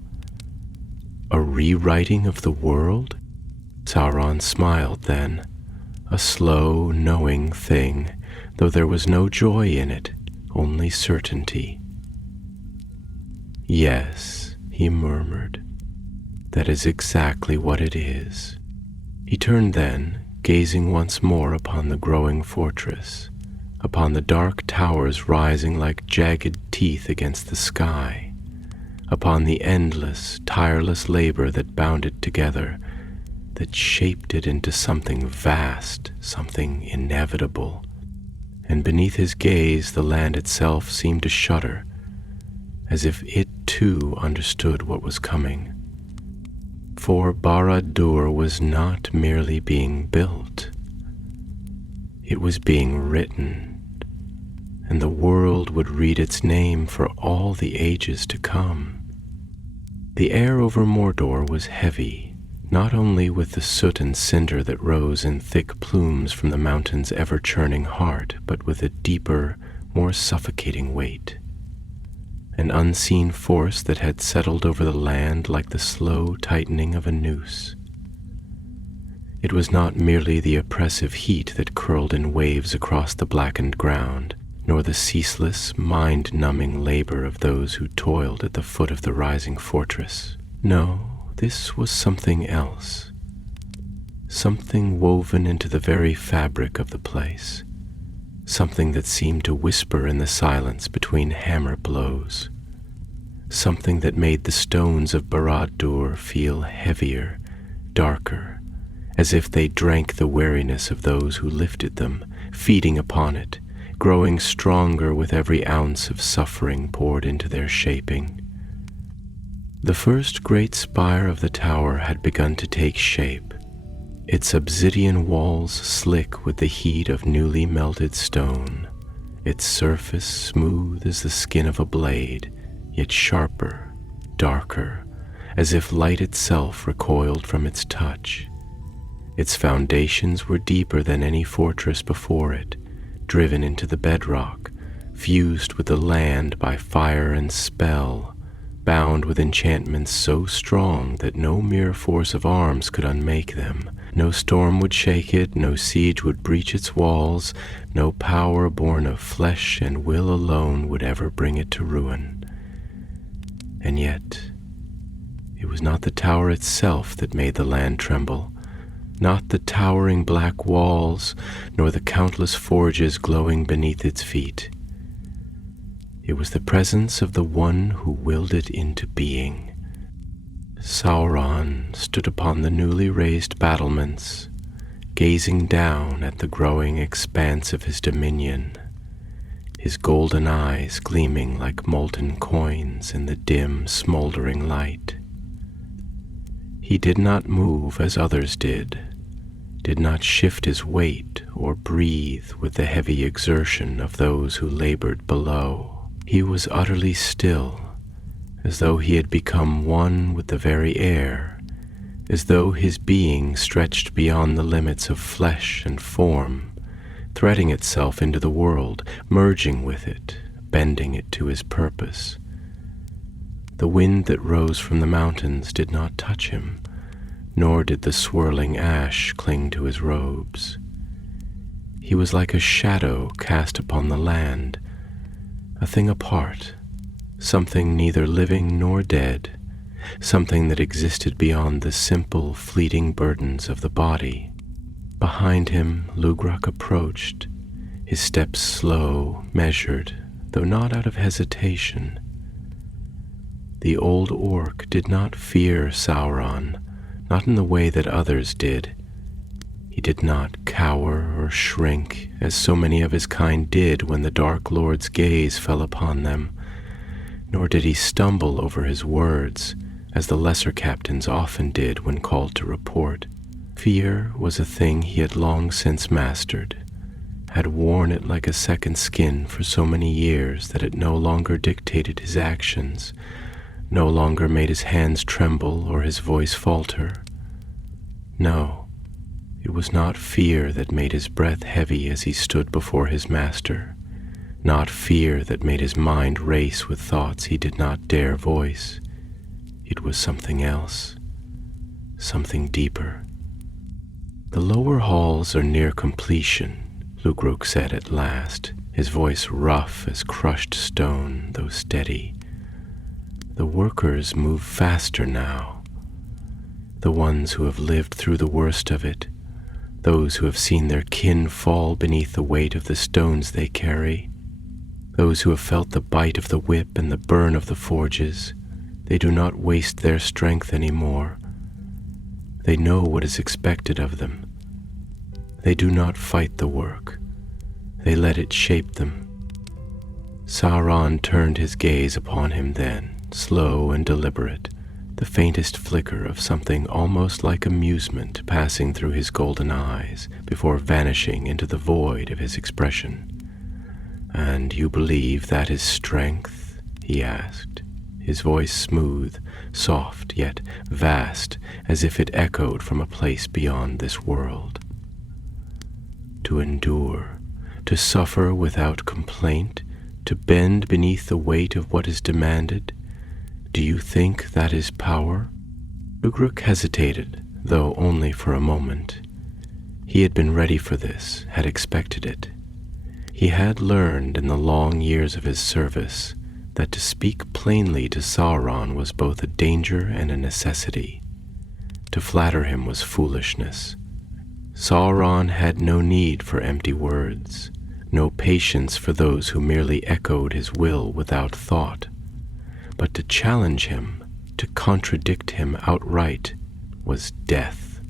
"A rewriting of the world?" Sauron smiled then, a slow, knowing thing, though there was no joy in it, only certainty. "Yes," he murmured, "that is exactly what it is." He turned then, gazing once more upon the growing fortress, upon the dark towers rising like jagged teeth against the sky, upon the endless, tireless labor that bound it together, that shaped it into something vast, something inevitable. And beneath his gaze the land itself seemed to shudder, as if it too understood what was coming. For Barad-dûr was not merely being built, it was being written, and the world would read its name for all the ages to come. The air over Mordor was heavy, not only with the soot and cinder that rose in thick plumes from the mountain's ever-churning heart, but with a deeper, more suffocating weight. An unseen force that had settled over the land like the slow tightening of a noose. It was not merely the oppressive heat that curled in waves across the blackened ground, nor the ceaseless, mind-numbing labor of those who toiled at the foot of the rising fortress. No, this was something else, something woven into the very fabric of the place, something that seemed to whisper in the silence between hammer blows, something that made the stones of Barad-dûr feel heavier, darker, as if they drank the weariness of those who lifted them, feeding upon it, growing stronger with every ounce of suffering poured into their shaping. The first great spire of the tower had begun to take shape, its obsidian walls slick with the heat of newly melted stone, its surface smooth as the skin of a blade, yet sharper, darker, as if light itself recoiled from its touch. Its foundations were deeper than any fortress before it, driven into the bedrock, fused with the land by fire and spell, bound with enchantments so strong that no mere force of arms could unmake them. No storm would shake it, no siege would breach its walls, no power born of flesh and will alone would ever bring it to ruin. And yet, it was not the tower itself that made the land tremble, not the towering black walls, nor the countless forges glowing beneath its feet. It was the presence of the one who willed it into being. Sauron stood upon the newly raised battlements, gazing down at the growing expanse of his dominion, his golden eyes gleaming like molten coins in the dim, smoldering light. He did not move as others did not shift his weight or breathe with the heavy exertion of those who labored below. He was utterly still, as though he had become one with the very air, as though his being stretched beyond the limits of flesh and form, threading itself into the world, merging with it, bending it to his purpose. The wind that rose from the mountains did not touch him, nor did the swirling ash cling to his robes. He was like a shadow cast upon the land, a thing apart, something neither living nor dead, something that existed beyond the simple, fleeting burdens of the body. Behind him, Lugrak approached, his steps slow, measured, though not out of hesitation. The old orc did not fear Sauron, not in the way that others did. He did not cower or shrink, as so many of his kind did when the Dark Lord's gaze fell upon them, nor did he stumble over his words, as the lesser captains often did when called to report. Fear was a thing he had long since mastered, had worn it like a second skin for so many years that it no longer dictated his actions, no longer made his hands tremble or his voice falter. No, it was not fear that made his breath heavy as he stood before his master, not fear that made his mind race with thoughts he did not dare voice. It was something else, something deeper. "The lower halls are near completion," Lugruk said at last, his voice rough as crushed stone, though steady. "The workers move faster now. The ones who have lived through the worst of it, those who have seen their kin fall beneath the weight of the stones they carry, those who have felt the bite of the whip and the burn of the forges, they do not waste their strength anymore. They know what is expected of them. They do not fight the work. They let it shape them." Sauron turned his gaze upon him then, slow and deliberate, the faintest flicker of something almost like amusement passing through his golden eyes before vanishing into the void of his expression. "And you believe that is strength?" he asked, his voice smooth, soft, yet vast, as if it echoed from a place beyond this world. "To endure, to suffer without complaint, to bend beneath the weight of what is demanded, do you think that is power?" Lugruk hesitated, though only for a moment. He had been ready for this, had expected it. He had learned in the long years of his service that to speak plainly to Sauron was both a danger and a necessity. To flatter him was foolishness. Sauron had no need for empty words, no patience for those who merely echoed his will without thought. But to challenge him, to contradict him outright, was death.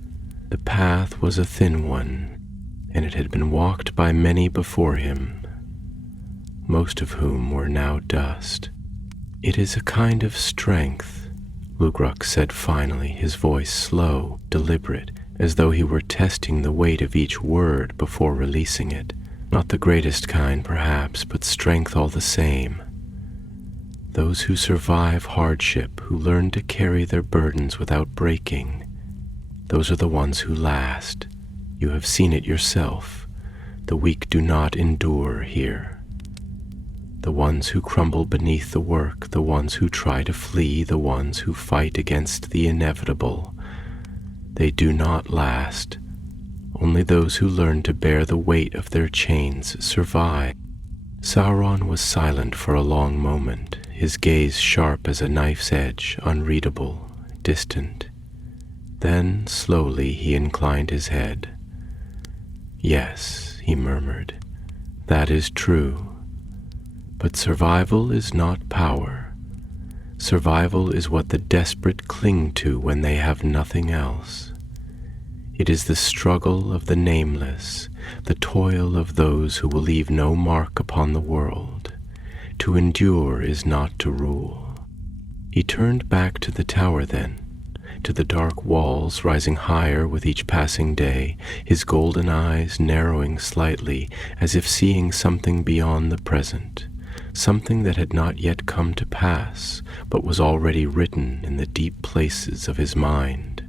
The path was a thin one, and it had been walked by many before him, most of whom were now dust. "It is a kind of strength," Lugruk said finally, his voice slow, deliberate, as though he were testing the weight of each word before releasing it. "Not the greatest kind, perhaps, but strength all the same. Those who survive hardship, who learn to carry their burdens without breaking, those are the ones who last. You have seen it yourself. The weak do not endure here. The ones who crumble beneath the work, the ones who try to flee, the ones who fight against the inevitable, they do not last. Only those who learn to bear the weight of their chains survive." Sauron was silent for a long moment, his gaze sharp as a knife's edge, unreadable, distant. Then, slowly, he inclined his head. "Yes," he murmured, "that is true. But survival is not power. Survival is what the desperate cling to when they have nothing else. It is the struggle of the nameless, the toil of those who will leave no mark upon the world. To endure is not to rule." He turned back to the tower then, to the dark walls rising higher with each passing day, his golden eyes narrowing slightly as if seeing something beyond the present, something that had not yet come to pass, but was already written in the deep places of his mind.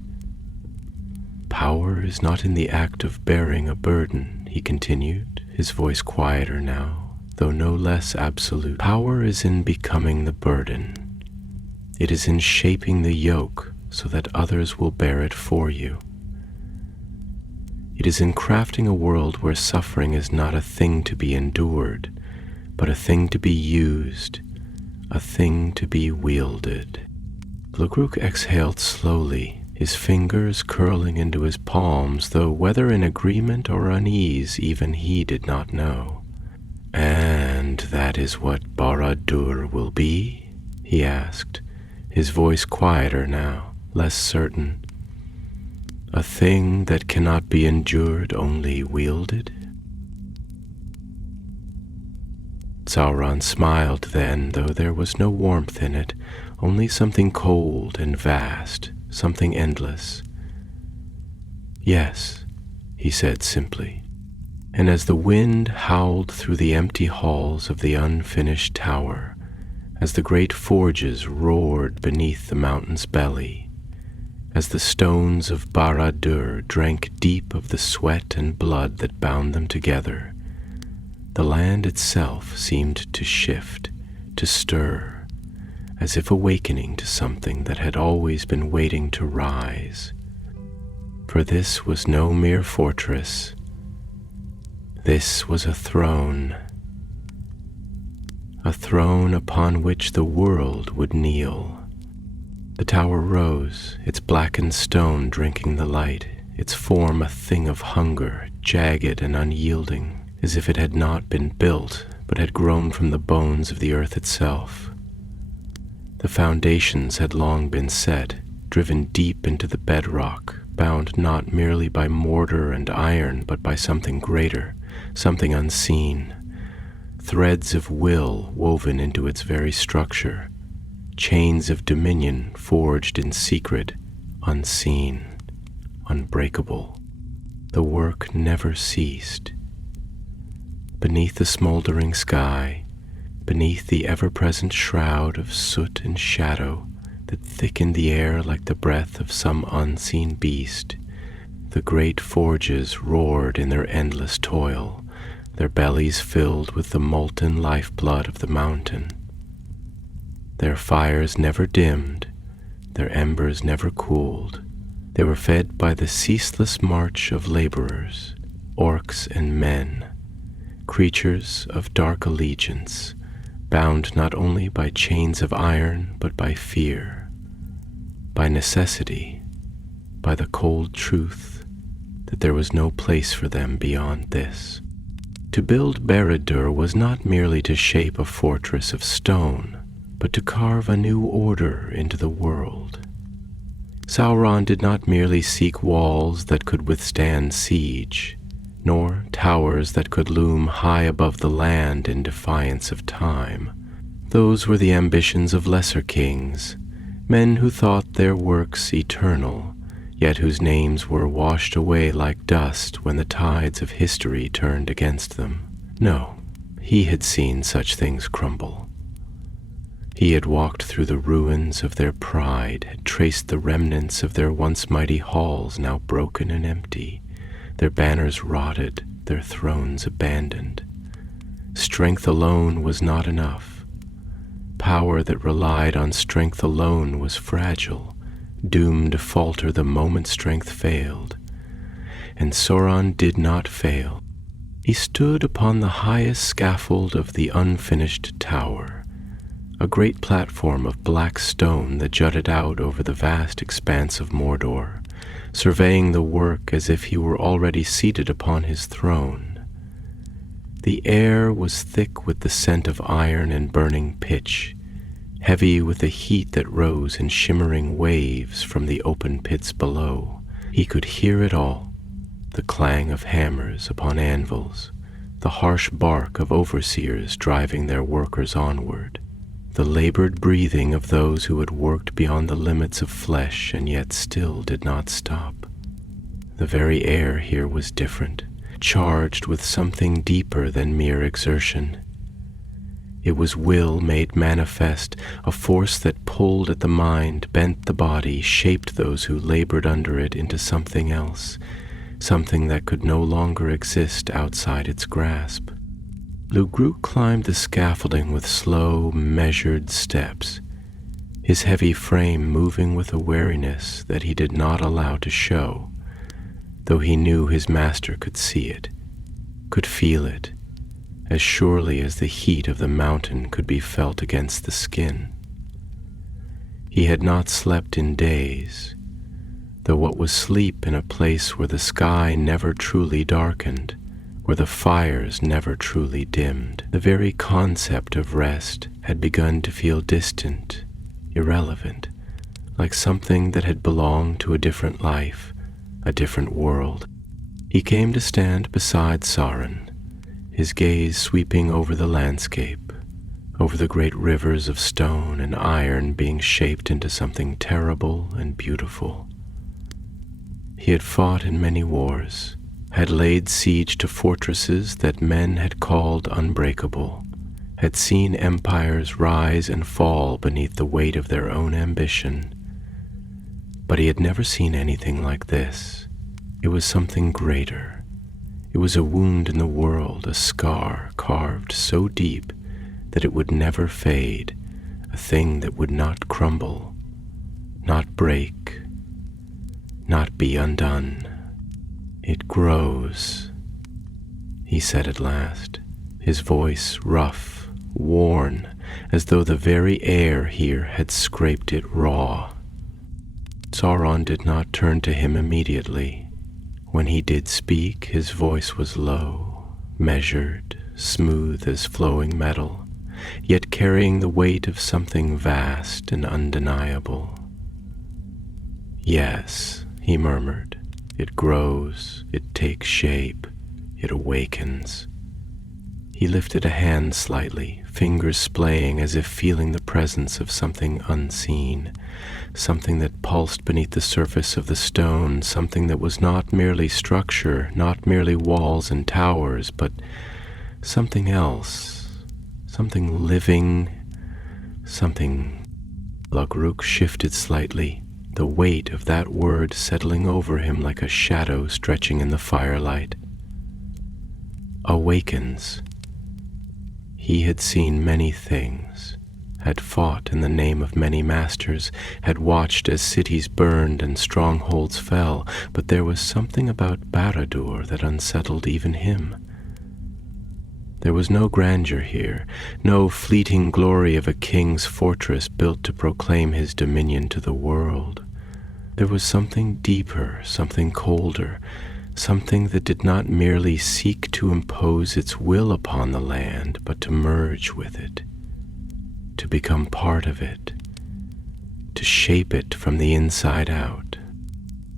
"Power is not in the act of bearing a burden," he continued, his voice quieter now, though no less absolute. "Power is in becoming the burden. It is in shaping the yoke so that others will bear it for you. It is in crafting a world where suffering is not a thing to be endured, but a thing to be used, a thing to be wielded." Lugruk exhaled slowly, his fingers curling into his palms, though whether in agreement or unease even he did not know. "And that is what Barad-dûr will be?" he asked, his voice quieter now, less certain. a thing that cannot be endured, only wielded? Sauron smiled then, though there was no warmth in it, only something cold and vast, something endless. Yes, he said simply, and as the wind howled through the empty halls of the unfinished tower, as the great forges roared beneath the mountain's belly, as the stones of Barad-dûr drank deep of the sweat and blood that bound them together, the land itself seemed to shift, to stir, as if awakening to something that had always been waiting to rise. For this was no mere fortress. This was a throne upon which the world would kneel. The tower rose, its blackened stone drinking the light, its form a thing of hunger, jagged and unyielding, as if it had not been built, but had grown from the bones of the earth itself. The foundations had long been set, driven deep into the bedrock, bound not merely by mortar and iron, but by something greater, something unseen. Threads of will woven into its very structure, chains of dominion forged in secret, unseen, unbreakable. The work never ceased. Beneath the smoldering sky, beneath the ever-present shroud of soot and shadow that thickened the air like the breath of some unseen beast, the great forges roared in their endless toil, their bellies filled with the molten lifeblood of the mountain. Their fires never dimmed, their embers never cooled. They were fed by the ceaseless march of laborers, orcs and men, creatures of dark allegiance, bound not only by chains of iron, but by fear, by necessity, by the cold truth that there was no place for them beyond this. To build Barad-dûr was not merely to shape a fortress of stone, but to carve a new order into the world. Sauron did not merely seek walls that could withstand siege, nor towers that could loom high above the land in defiance of time. Those were the ambitions of lesser kings, men who thought their works eternal, yet whose names were washed away like dust when the tides of history turned against them. No, he had seen such things crumble. He had walked through the ruins of their pride, had traced the remnants of their once mighty halls now broken and empty, their banners rotted, their thrones abandoned. Strength alone was not enough. Power that relied on strength alone was fragile, doomed to falter the moment strength failed. And Sauron did not fail. He stood upon the highest scaffold of the unfinished tower, a great platform of black stone that jutted out over the vast expanse of Mordor, surveying the work as if he were already seated upon his throne. The air was thick with the scent of iron and burning pitch, heavy with the heat that rose in shimmering waves from the open pits below. He could hear it all, the clang of hammers upon anvils, the harsh bark of overseers driving their workers onward, the labored breathing of those who had worked beyond the limits of flesh and yet still did not stop. The very air here was different, charged with something deeper than mere exertion. It was will made manifest, a force that pulled at the mind, bent the body, shaped those who labored under it into something else, something that could no longer exist outside its grasp. Lugru climbed the scaffolding with slow, measured steps, his heavy frame moving with a wariness that he did not allow to show, though he knew his master could see it, could feel it, as surely as the heat of the mountain could be felt against the skin. He had not slept in days, though what was sleep in a place where the sky never truly darkened, where the fires never truly dimmed. The very concept of rest had begun to feel distant, irrelevant, like something that had belonged to a different life, a different world. He came to stand beside Sauron, his gaze sweeping over the landscape, over the great rivers of stone and iron being shaped into something terrible and beautiful. He had fought in many wars, had laid siege to fortresses that men had called unbreakable, had seen empires rise and fall beneath the weight of their own ambition. But he had never seen anything like this. It was something greater. It was a wound in the world, a scar carved so deep that it would never fade, a thing that would not crumble, not break, not be undone. "It grows," he said at last, his voice rough, worn, as though the very air here had scraped it raw. Sauron did not turn to him immediately. When he did speak, his voice was low, measured, smooth as flowing metal, yet carrying the weight of something vast and undeniable. "Yes," he murmured, "it grows, it takes shape, it awakens." He lifted a hand slightly, fingers splaying as if feeling the presence of something unseen, something that pulsed beneath the surface of the stone, something that was not merely structure, not merely walls and towers, but something else, something living, something. Lughruk shifted slightly, the weight of that word settling over him like a shadow stretching in the firelight. Awakens. He had seen many things, had fought in the name of many masters, had watched as cities burned and strongholds fell, but there was something about Barad-dûr that unsettled even him. There was no grandeur here, no fleeting glory of a king's fortress built to proclaim his dominion to the world. There was something deeper, something colder, something that did not merely seek to impose its will upon the land, but to merge with it, to become part of it, to shape it from the inside out.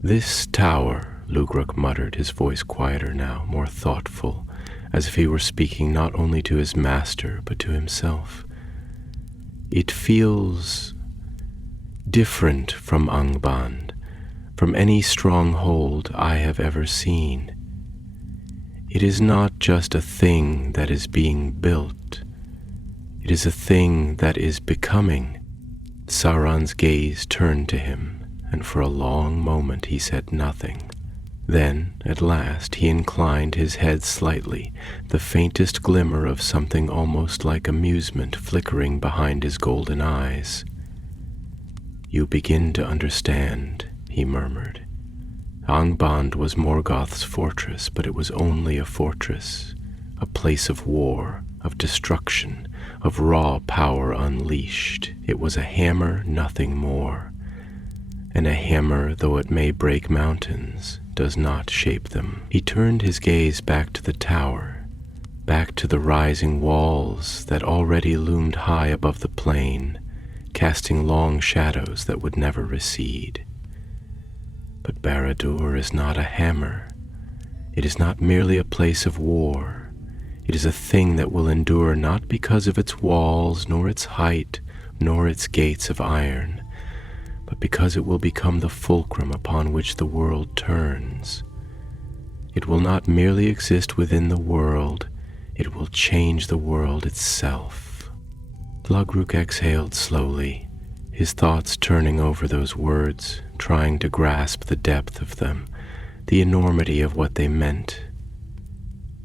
"This tower," Lughruk muttered, his voice quieter now, more thoughtful, as if he were speaking not only to his master, but to himself. "It feels different from Angband, from any stronghold I have ever seen. It is not just a thing that is being built. It is a thing that is becoming." Sauron's gaze turned to him, and for a long moment he said nothing. Then, at last, he inclined his head slightly, the faintest glimmer of something almost like amusement flickering behind his golden eyes. "You begin to understand," he murmured. "Angband was Morgoth's fortress, but it was only a fortress, a place of war, of destruction, of raw power unleashed. It was a hammer, nothing more. And a hammer, though it may break mountains, does not shape them." He turned his gaze back to the tower, back to the rising walls that already loomed high above the plain, casting long shadows that would never recede. "But Barad-dûr is not a hammer. It is not merely a place of war. It is a thing that will endure not because of its walls, nor its height, nor its gates of iron, but because it will become the fulcrum upon which the world turns. It will not merely exist within the world, it will change the world itself." Lughruk exhaled slowly, his thoughts turning over those words, trying to grasp the depth of them, the enormity of what they meant.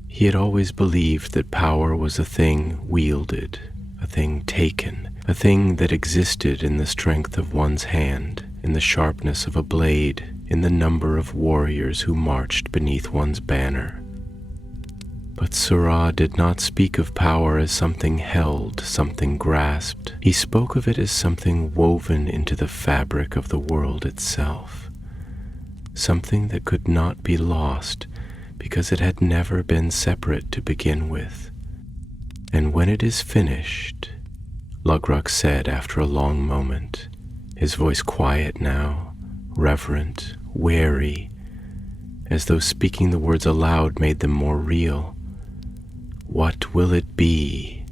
He had always believed that power was a thing wielded, a thing taken, a thing that existed in the strength of one's hand, in the sharpness of a blade, in the number of warriors who marched beneath one's banner. But Surah did not speak of power as something held, something grasped. He spoke of it as something woven into the fabric of the world itself, something that could not be lost because it had never been separate to begin with. "And when it is finished," Lughruk said after a long moment, his voice quiet now, reverent, wary, as though speaking the words aloud made them more real. "What will it be?"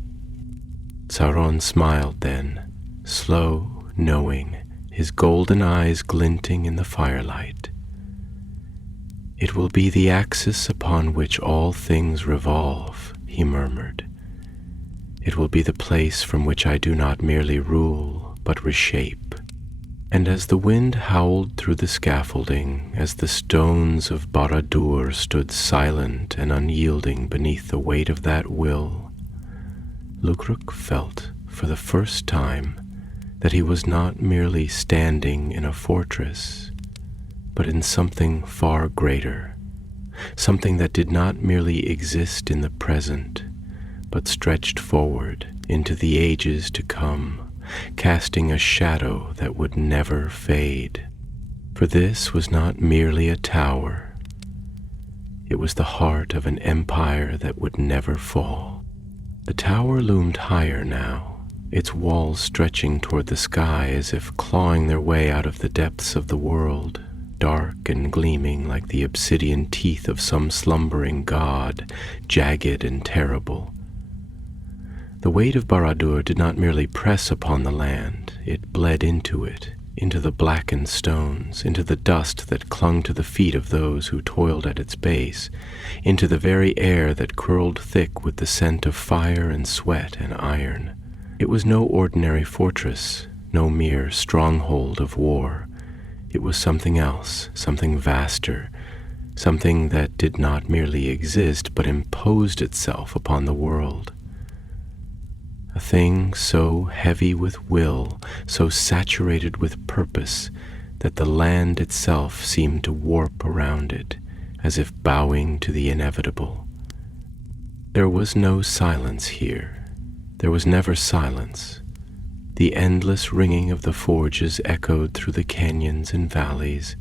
Sauron smiled then, slow, knowing, his golden eyes glinting in the firelight. "It will be the axis upon which all things revolve," he murmured. "It will be the place from which I do not merely rule, but reshape." And as the wind howled through the scaffolding, as the stones of Barad-dûr stood silent and unyielding beneath the weight of that will, Lúthrak felt for the first time that he was not merely standing in a fortress, but in something far greater, something that did not merely exist in the present, but stretched forward into the ages to come, casting a shadow that would never fade. For this was not merely a tower. It was the heart of an empire that would never fall. The tower loomed higher now, its walls stretching toward the sky as if clawing their way out of the depths of the world, dark and gleaming like the obsidian teeth of some slumbering god, jagged and terrible. The weight of Barad-dûr did not merely press upon the land, it bled into it, into the blackened stones, into the dust that clung to the feet of those who toiled at its base, into the very air that curled thick with the scent of fire and sweat and iron. It was no ordinary fortress, no mere stronghold of war. It was something else, something vaster, something that did not merely exist but imposed itself upon the world. A thing so heavy with will, so saturated with purpose, that the land itself seemed to warp around it, as if bowing to the inevitable. There was no silence here. There was never silence. The endless ringing of the forges echoed through the canyons and valleys,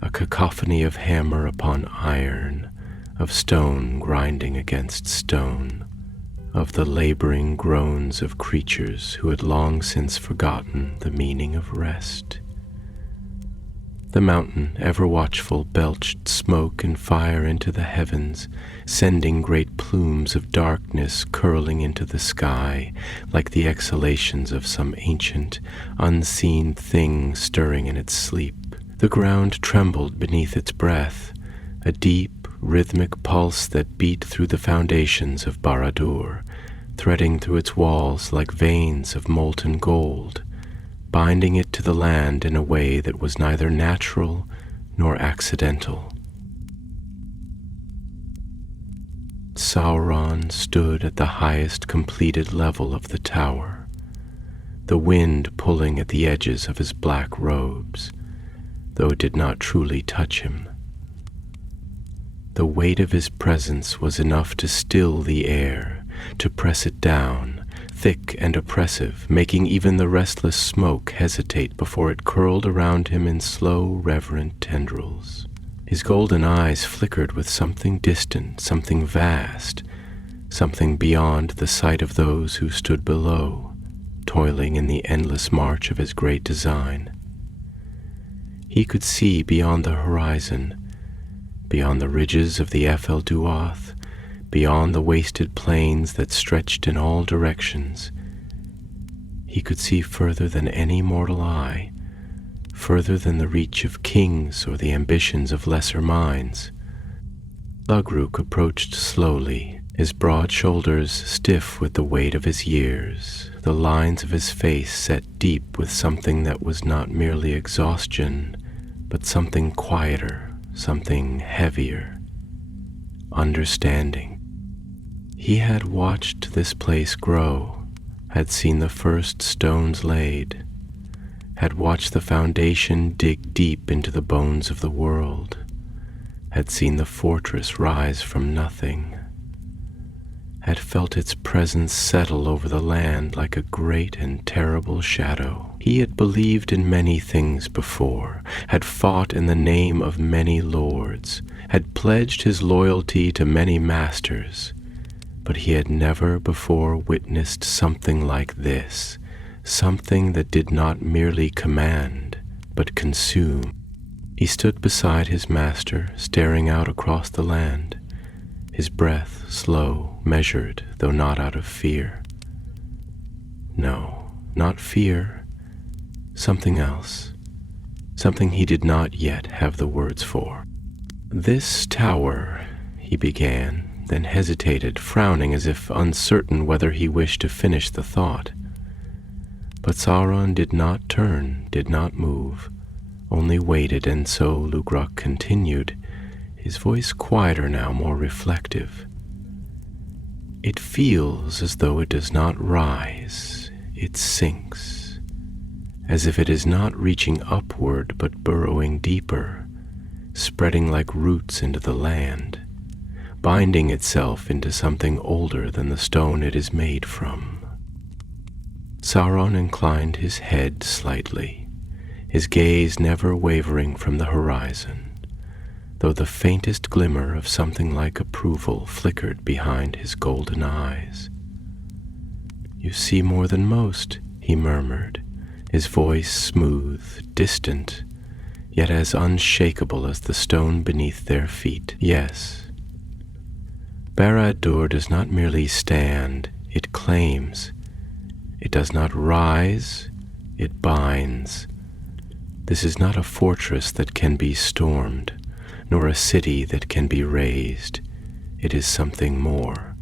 a cacophony of hammer upon iron, of stone grinding against stone, of the laboring groans of creatures who had long since forgotten the meaning of rest. The mountain, ever watchful, belched smoke and fire into the heavens, sending great plumes of darkness curling into the sky, like the exhalations of some ancient, unseen thing stirring in its sleep. The ground trembled beneath its breath, a deep, rhythmic pulse that beat through the foundations of Barad-dûr, threading through its walls like veins of molten gold, binding it to the land in a way that was neither natural nor accidental. Sauron stood at the highest completed level of the tower, the wind pulling at the edges of his black robes, though it did not truly touch him. The weight of his presence was enough to still the air, to press it down, thick and oppressive, making even the restless smoke hesitate before it curled around him in slow, reverent tendrils. His golden eyes flickered with something distant, something vast, something beyond the sight of those who stood below, toiling in the endless march of his great design. He could see beyond the horizon, beyond the ridges of the Duath, beyond the wasted plains that stretched in all directions. He could see further than any mortal eye, further than the reach of kings or the ambitions of lesser minds. Lúthrak approached slowly, his broad shoulders stiff with the weight of his years, the lines of his face set deep with something that was not merely exhaustion, but something quieter, something heavier, understanding. He had watched this place grow, had seen the first stones laid, had watched the foundation dig deep into the bones of the world, had seen the fortress rise from nothing, had felt its presence settle over the land like a great and terrible shadow. He had believed in many things before, had fought in the name of many lords, had pledged his loyalty to many masters, but he had never before witnessed something like this, something that did not merely command, but consume. He stood beside his master, staring out across the land, his breath slow, measured, though not out of fear. No, not fear, something else, something he did not yet have the words for. "This tower," he began, then hesitated, frowning as if uncertain whether he wished to finish the thought. But Sauron did not turn, did not move, only waited, and so Lughrok continued, his voice quieter now, more reflective. "It feels as though it does not rise, it sinks, as if it is not reaching upward but burrowing deeper, spreading like roots into the land, binding itself into something older than the stone it is made from." Sauron inclined his head slightly, his gaze never wavering from the horizon, though the faintest glimmer of something like approval flickered behind his golden eyes. "You see more than most," he murmured, his voice smooth, distant, yet as unshakable as the stone beneath their feet. "Yes. Barad-dûr does not merely stand, it claims. It does not rise, it binds. This is not a fortress that can be stormed, nor a city that can be razed. It is something more.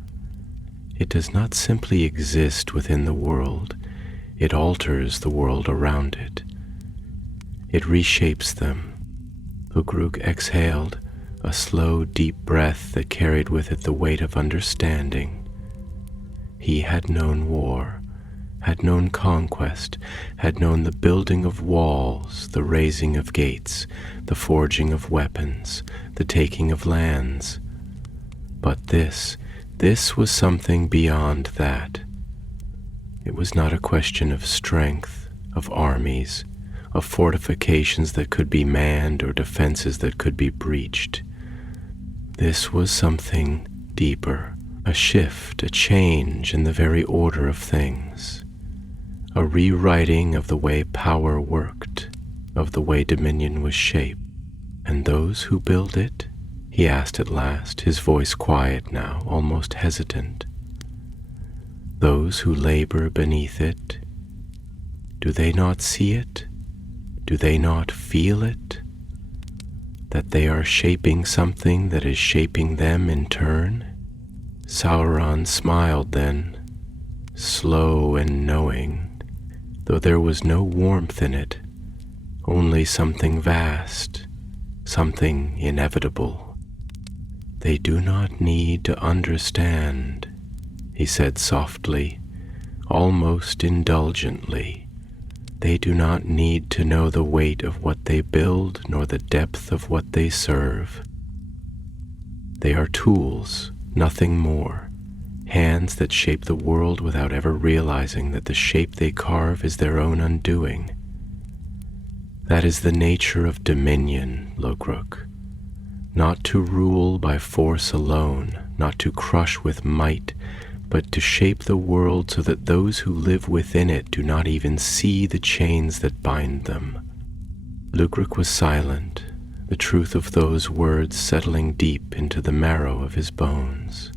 It does not simply exist within the world, it alters the world around it. It reshapes them." Lughrok exhaled, a slow, deep breath that carried with it the weight of understanding. He had known war, had known conquest, had known the building of walls, the raising of gates, the forging of weapons, the taking of lands. But this was something beyond that. It was not a question of strength, of armies, of fortifications that could be manned or defenses that could be breached. This was something deeper, a shift, a change in the very order of things, a rewriting of the way power worked, of the way dominion was shaped. "And those who build it?" he asked at last, his voice quiet now, almost hesitant. "Those who labor beneath it, do they not see it? Do they not feel it? That they are shaping something that is shaping them in turn?" Sauron smiled then, slow and knowing, though there was no warmth in it, only something vast, something inevitable. "They do not need to understand," he said softly, almost indulgently. "They do not need to know the weight of what they build, nor the depth of what they serve. They are tools, nothing more, hands that shape the world without ever realizing that the shape they carve is their own undoing. That is the nature of dominion, Lughrok. Not to rule by force alone, not to crush with might, but to shape the world so that those who live within it do not even see the chains that bind them." Lughrok was silent, the truth of those words settling deep into the marrow of his bones.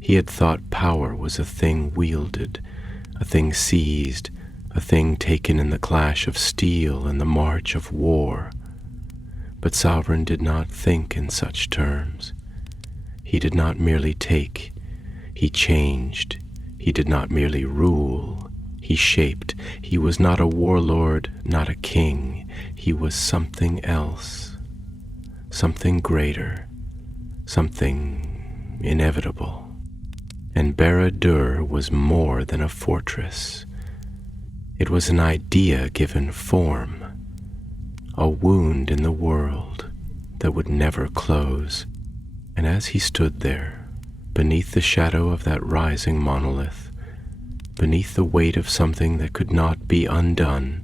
He had thought power was a thing wielded, a thing seized, a thing taken in the clash of steel and the march of war. But Sauron did not think in such terms. He did not merely take, he changed. He did not merely rule, he shaped. He was not a warlord, not a king. He was something else, something greater, something inevitable. And Barad-dûr was more than a fortress. It was an idea given form, a wound in the world that would never close. And as he stood there, beneath the shadow of that rising monolith, beneath the weight of something that could not be undone,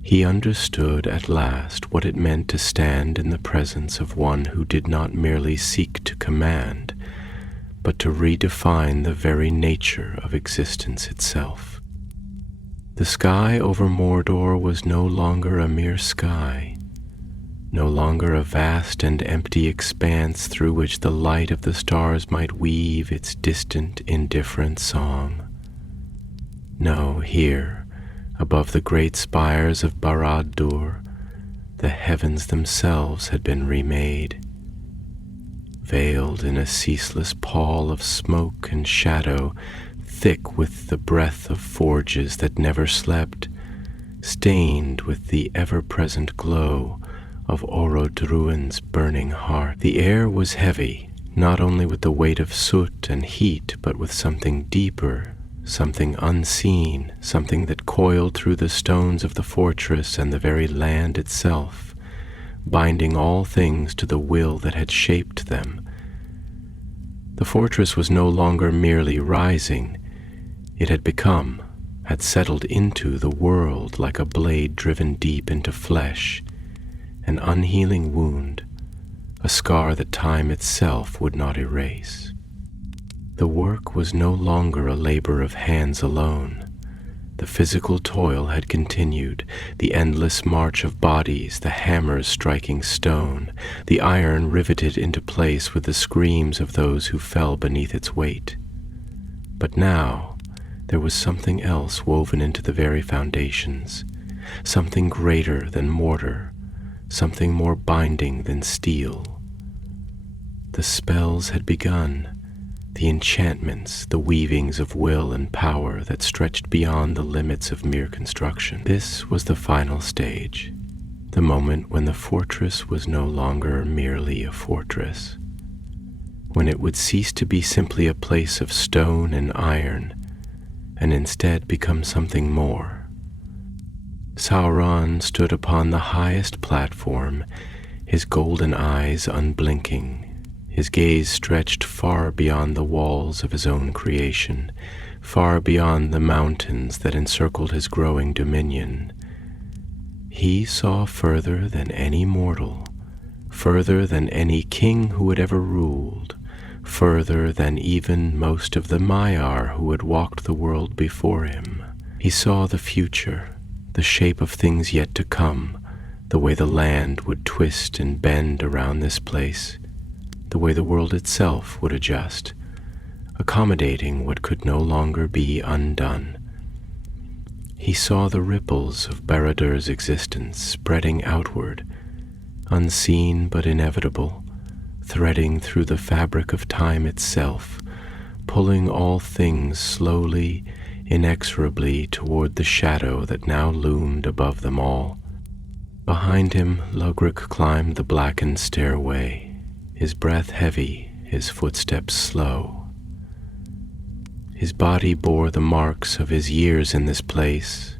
he understood at last what it meant to stand in the presence of one who did not merely seek to command, but to redefine the very nature of existence itself. The sky over Mordor was no longer a mere sky. no longer a vast and empty expanse through which the light of the stars might weave its distant, indifferent song. No, here, above the great spires of Barad-dûr, the heavens themselves had been remade. Veiled in a ceaseless pall of smoke and shadow, thick with the breath of forges that never slept, stained with the ever-present glow of Orodruin's burning heart. The air was heavy, not only with the weight of soot and heat, but with something deeper, something unseen, something that coiled through the stones of the fortress and the very land itself, binding all things to the will that had shaped them. The fortress was no longer merely rising. It had become, had settled into the world like a blade driven deep into flesh, an unhealing wound, a scar that time itself would not erase. The work was no longer a labor of hands alone. The physical toil had continued, the endless march of bodies, the hammers striking stone, the iron riveted into place with the screams of those who fell beneath its weight. But now there was something else woven into the very foundations, something greater than mortar, something more binding than steel. The spells had begun, the enchantments, the weavings of will and power that stretched beyond the limits of mere construction. This was the final stage, the moment when the fortress was no longer merely a fortress, when it would cease to be simply a place of stone and iron, and instead become something more. Sauron stood upon the highest platform, his golden eyes unblinking, his gaze stretched far beyond the walls of his own creation, far beyond the mountains that encircled his growing dominion. He saw further than any mortal, further than any king who had ever ruled, further than even most of the Maiar who had walked the world before him. He saw the future, the shape of things yet to come, the way the land would twist and bend around this place, the way the world itself would adjust, accommodating what could no longer be undone. He saw the ripples of Barad-dûr's existence spreading outward, unseen but inevitable, threading through the fabric of time itself, pulling all things slowly, inexorably toward the shadow that now loomed above them all. Behind him, Logric climbed the blackened stairway, his breath heavy, his footsteps slow. His body bore the marks of his years in this place,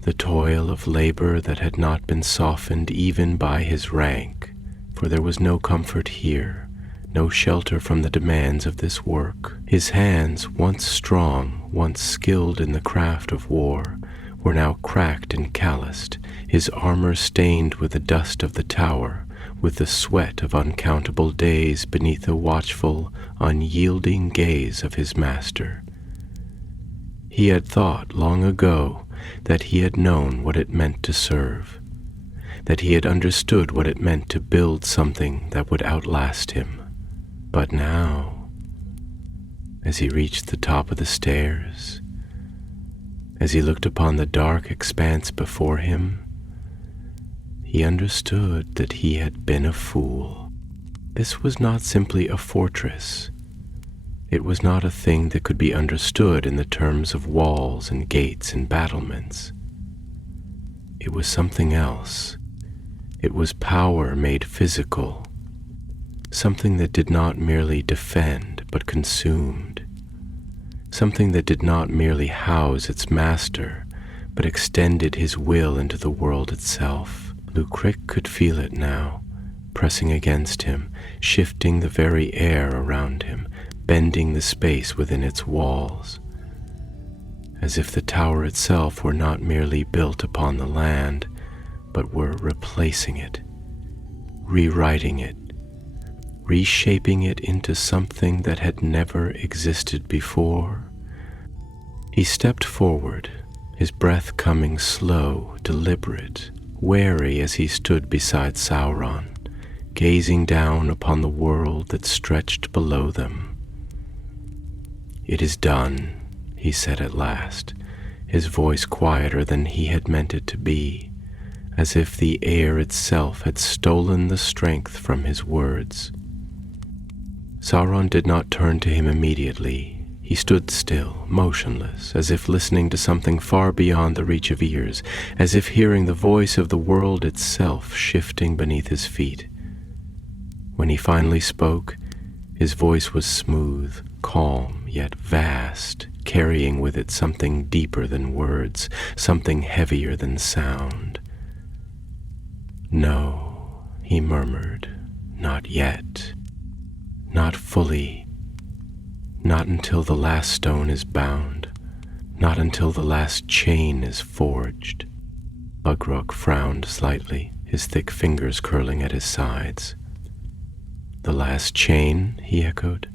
the toil of labor that had not been softened even by his rank, for there was no comfort here, no shelter from the demands of this work. His hands, once strong, once skilled in the craft of war, were now cracked and calloused, his armor stained with the dust of the tower, with the sweat of uncountable days beneath the watchful, unyielding gaze of his master. He had thought long ago that he had known what it meant to serve, that he had understood what it meant to build something that would outlast him. But now, as he reached the top of the stairs, as he looked upon the dark expanse before him, he understood that he had been a fool. This was not simply a fortress. It was not a thing that could be understood in the terms of walls and gates and battlements. It was something else. It was power made physical, something that did not merely defend but consumed, something that did not merely house its master but extended his will into the world itself. Logric could feel it now, pressing against him, shifting the very air around him, bending the space within its walls, as if the tower itself were not merely built upon the land, but were replacing it, rewriting it, reshaping it into something that had never existed before. He stepped forward, his breath coming slow, deliberate, wary as he stood beside Sauron, gazing down upon the world that stretched below them. "It is done," he said at last, his voice quieter than he had meant it to be, as if the air itself had stolen the strength from his words. Sauron did not turn to him immediately. He stood still, motionless, as if listening to something far beyond the reach of ears, as if hearing the voice of the world itself shifting beneath his feet. When he finally spoke, his voice was smooth, calm, yet vast, carrying with it something deeper than words, something heavier than sound. "No," he murmured, "not yet. Not fully. Not until the last stone is bound. Not until the last chain is forged." Ugruk frowned slightly, his thick fingers curling at his sides. "The last chain?" he echoed.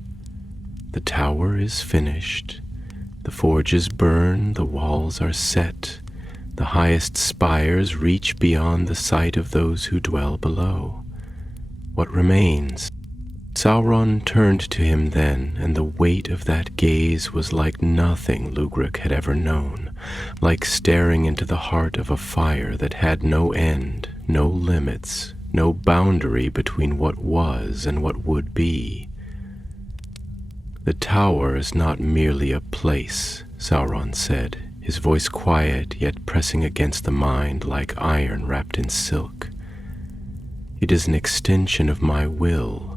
"The tower is finished. The forges burn, the walls are set. The highest spires reach beyond the sight of those who dwell below. What remains?" Sauron turned to him then, and the weight of that gaze was like nothing Ugruk had ever known, like staring into the heart of a fire that had no end, no limits, no boundary between what was and what would be. "The tower is not merely a place," Sauron said, his voice quiet yet pressing against the mind like iron wrapped in silk. "It is an extension of my will,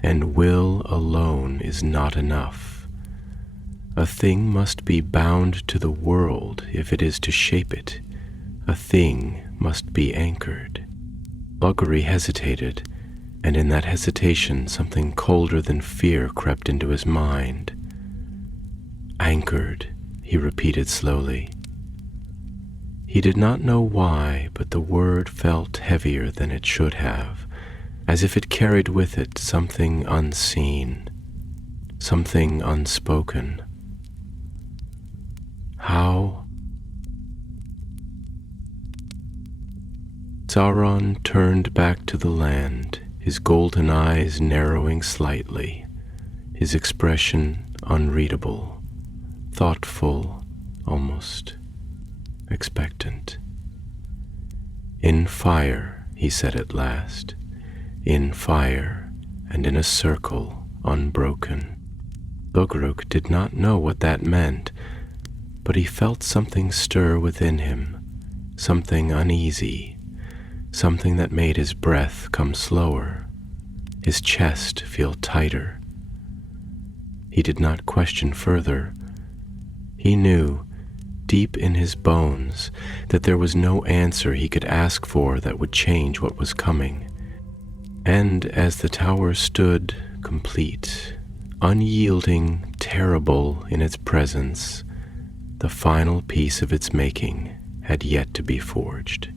and will alone is not enough. A thing must be bound to the world if it is to shape it. A thing must be anchored." Ugri hesitated, and in that hesitation something colder than fear crept into his mind. "Anchored," he repeated slowly. He did not know why, but the word felt heavier than it should have, as if it carried with it something unseen, something unspoken. "How?" Sauron turned back to the land, his golden eyes narrowing slightly, his expression unreadable, thoughtful, almost expectant. "In fire," he said at last. "In fire, and in a circle, unbroken." Ugruk did not know what that meant, but he felt something stir within him, something uneasy, something that made his breath come slower, his chest feel tighter. He did not question further. He knew, deep in his bones, that there was no answer he could ask for that would change what was coming. And as the tower stood complete, unyielding, terrible in its presence, the final piece of its making had yet to be forged.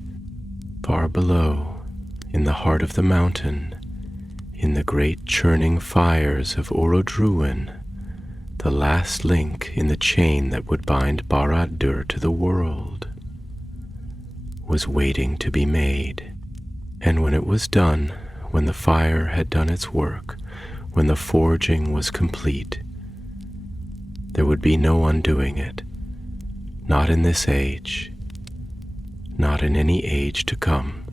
Far below, in the heart of the mountain, in the great churning fires of Orodruin, the last link in the chain that would bind Barad-dûr to the world was waiting to be made. And when it was done, when the fire had done its work, when the forging was complete, there would be no undoing it, not in this age, not in any age to come.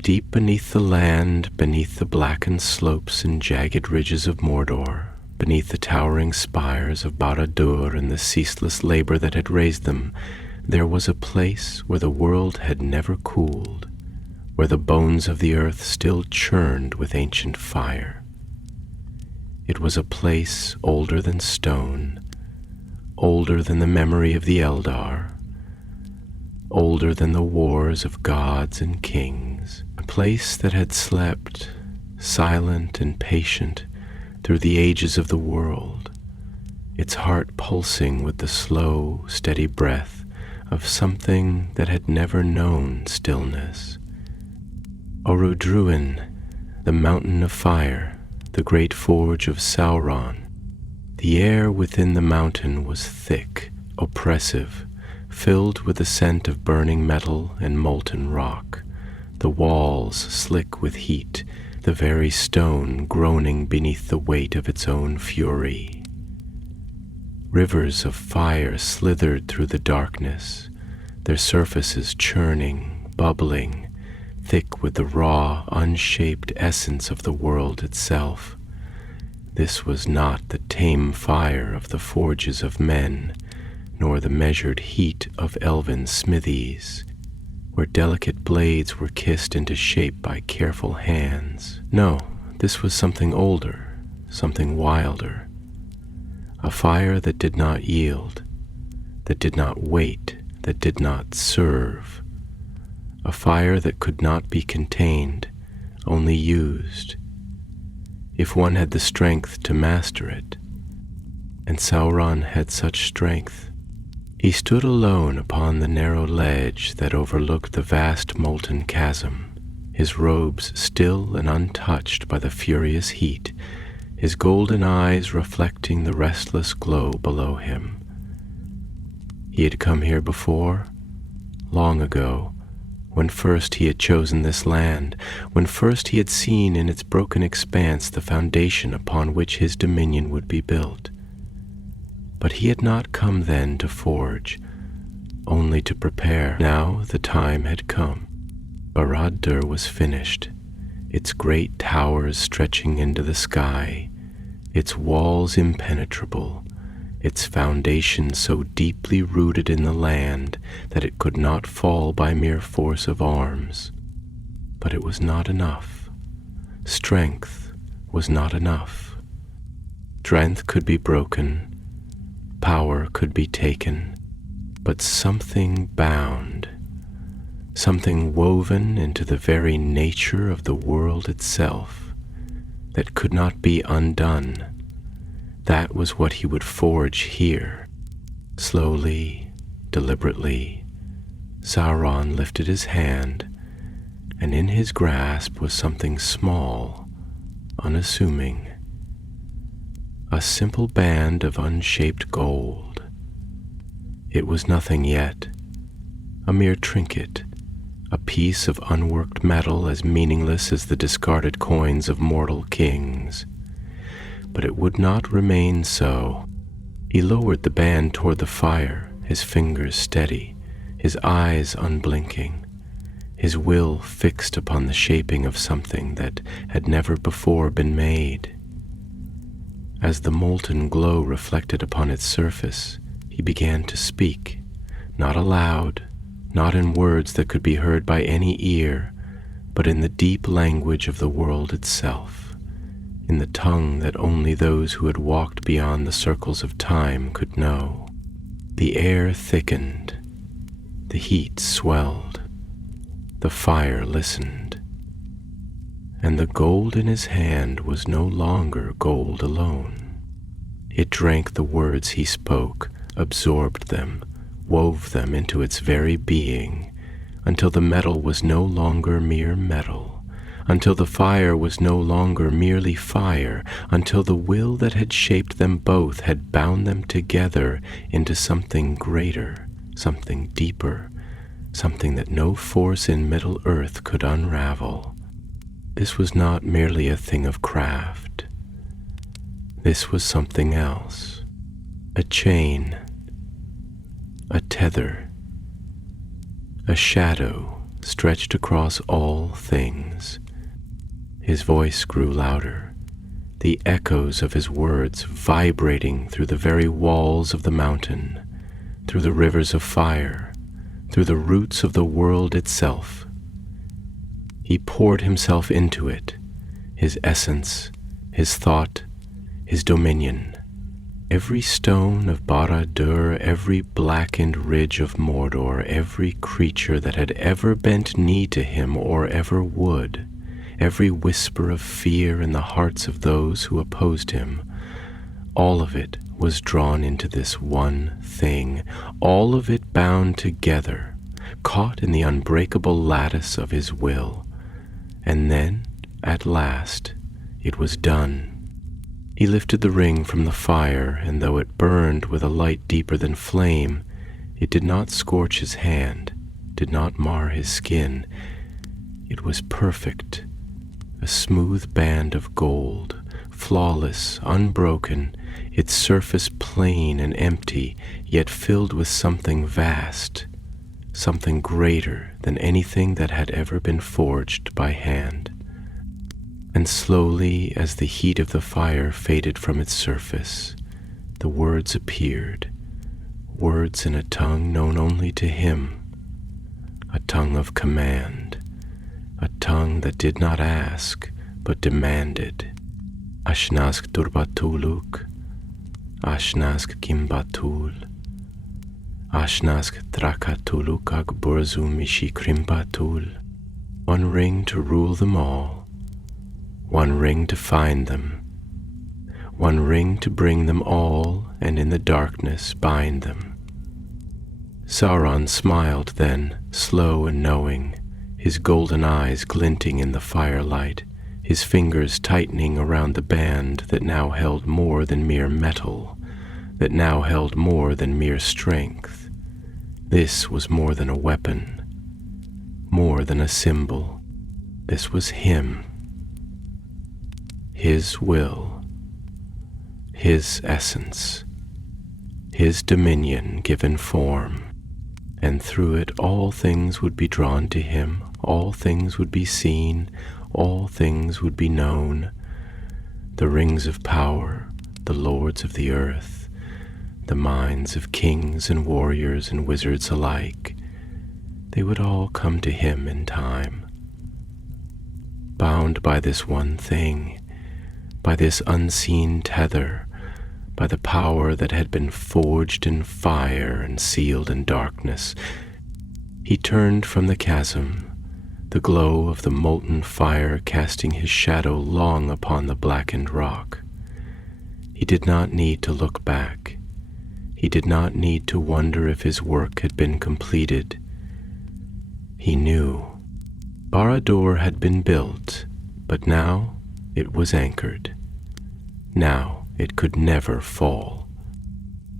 Deep beneath the land, beneath the blackened slopes and jagged ridges of Mordor, beneath the towering spires of Barad-dûr and the ceaseless labor that had raised them, there was a place where the world had never cooled, where the bones of the earth still churned with ancient fire. It was a place older than stone, older than the memory of the Eldar, older than the wars of gods and kings, a place that had slept, silent and patient, through the ages of the world, its heart pulsing with the slow, steady breath of something that had never known stillness. Orodruin, the mountain of fire, the great forge of Sauron. The air within the mountain was thick, oppressive, filled with the scent of burning metal and molten rock, the walls slick with heat, the very stone groaning beneath the weight of its own fury. Rivers of fire slithered through the darkness, their surfaces churning, bubbling, thick with the raw, unshaped essence of the world itself. This was not the tame fire of the forges of men, nor the measured heat of elven smithies, where delicate blades were kissed into shape by careful hands. No, this was something older, something wilder. A fire that did not yield, that did not wait, that did not serve. A fire that could not be contained, only used, if one had the strength to master it. And Sauron had such strength. He stood alone upon the narrow ledge that overlooked the vast molten chasm, his robes still and untouched by the furious heat, his golden eyes reflecting the restless glow below him. He had come here before, long ago, when first he had chosen this land, when first he had seen in its broken expanse the foundation upon which his dominion would be built. But he had not come then to forge, only to prepare. Now the time had come. Barad-dûr was finished, its great towers stretching into the sky, its walls impenetrable, its foundation so deeply rooted in the land that it could not fall by mere force of arms. But it was not enough. Strength was not enough. Strength could be broken, power could be taken, but something bound, something woven into the very nature of the world itself, that could not be undone. That was what he would forge here. Slowly, deliberately, Sauron lifted his hand, and in his grasp was something small, unassuming, a simple band of unshaped gold. It was nothing yet, a mere trinket, a piece of unworked metal as meaningless as the discarded coins of mortal kings. But it would not remain so. He lowered the band toward the fire, his fingers steady, his eyes unblinking, his will fixed upon the shaping of something that had never before been made. As the molten glow reflected upon its surface, he began to speak, not aloud, not in words that could be heard by any ear, but in the deep language of the world itself, in the tongue that only those who had walked beyond the circles of time could know. The air thickened, the heat swelled, the fire listened, and the gold in his hand was no longer gold alone. It drank the words he spoke, absorbed them, wove them into its very being, until the metal was no longer mere metal, until the fire was no longer merely fire, until the will that had shaped them both had bound them together into something greater, something deeper, something that no force in Middle-earth could unravel. This was not merely a thing of craft. This was something else. A chain, a tether, a shadow stretched across all things. His voice grew louder, the echoes of his words vibrating through the very walls of the mountain, through the rivers of fire, through the roots of the world itself. He poured himself into it, his essence, his thought, his dominion. Every stone of Barad-dûr, every blackened ridge of Mordor, every creature that had ever bent knee to him or ever would, every whisper of fear in the hearts of those who opposed him, all of it was drawn into this one thing, all of it bound together, caught in the unbreakable lattice of his will. And then, at last, it was done. He lifted the ring from the fire, and though it burned with a light deeper than flame, It did not scorch his hand, did not mar his skin. It was perfect, a smooth band of gold, flawless, unbroken, its surface plain and empty, yet filled with something vast, something greater than anything that had ever been forged by hand. And slowly, as the heat of the fire faded from its surface, the words appeared, words in a tongue known only to him, a tongue of command, a tongue that did not ask, but demanded. Ashnask turbatuluk, Ashnask kimbatul, Ashnask trakatuluk agburzum ishikrimbatul. One ring to rule them all, one ring to find them, one ring to bring them all and in the darkness bind them. Sauron smiled then, slow and knowing, his golden eyes glinting in the firelight, his fingers tightening around the band that now held more than mere metal, that now held more than mere strength. This was more than a weapon, more than a symbol. This was him, his will, his essence, his dominion given form, and through it all things would be drawn to him, all things would be seen, all things would be known. The rings of power, the lords of the earth, the minds of kings and warriors and wizards alike, they would all come to him in time. Bound by this one thing, by this unseen tether, by the power that had been forged in fire and sealed in darkness, he turned from the chasm, the glow of the molten fire casting his shadow long upon the blackened rock. He did not need to look back. He did not need to wonder if his work had been completed. He knew. Barad-dûr had been built, but now it was anchored. Now it could never fall.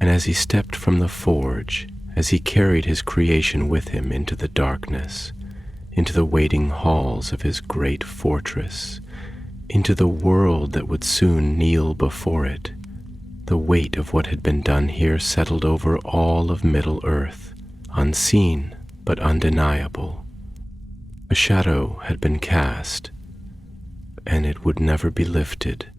And as he stepped from the forge, as he carried his creation with him into the darkness, into the waiting halls of his great fortress, into the world that would soon kneel before it, the weight of what had been done here settled over all of Middle-earth, unseen but undeniable. A shadow had been cast, and it would never be lifted.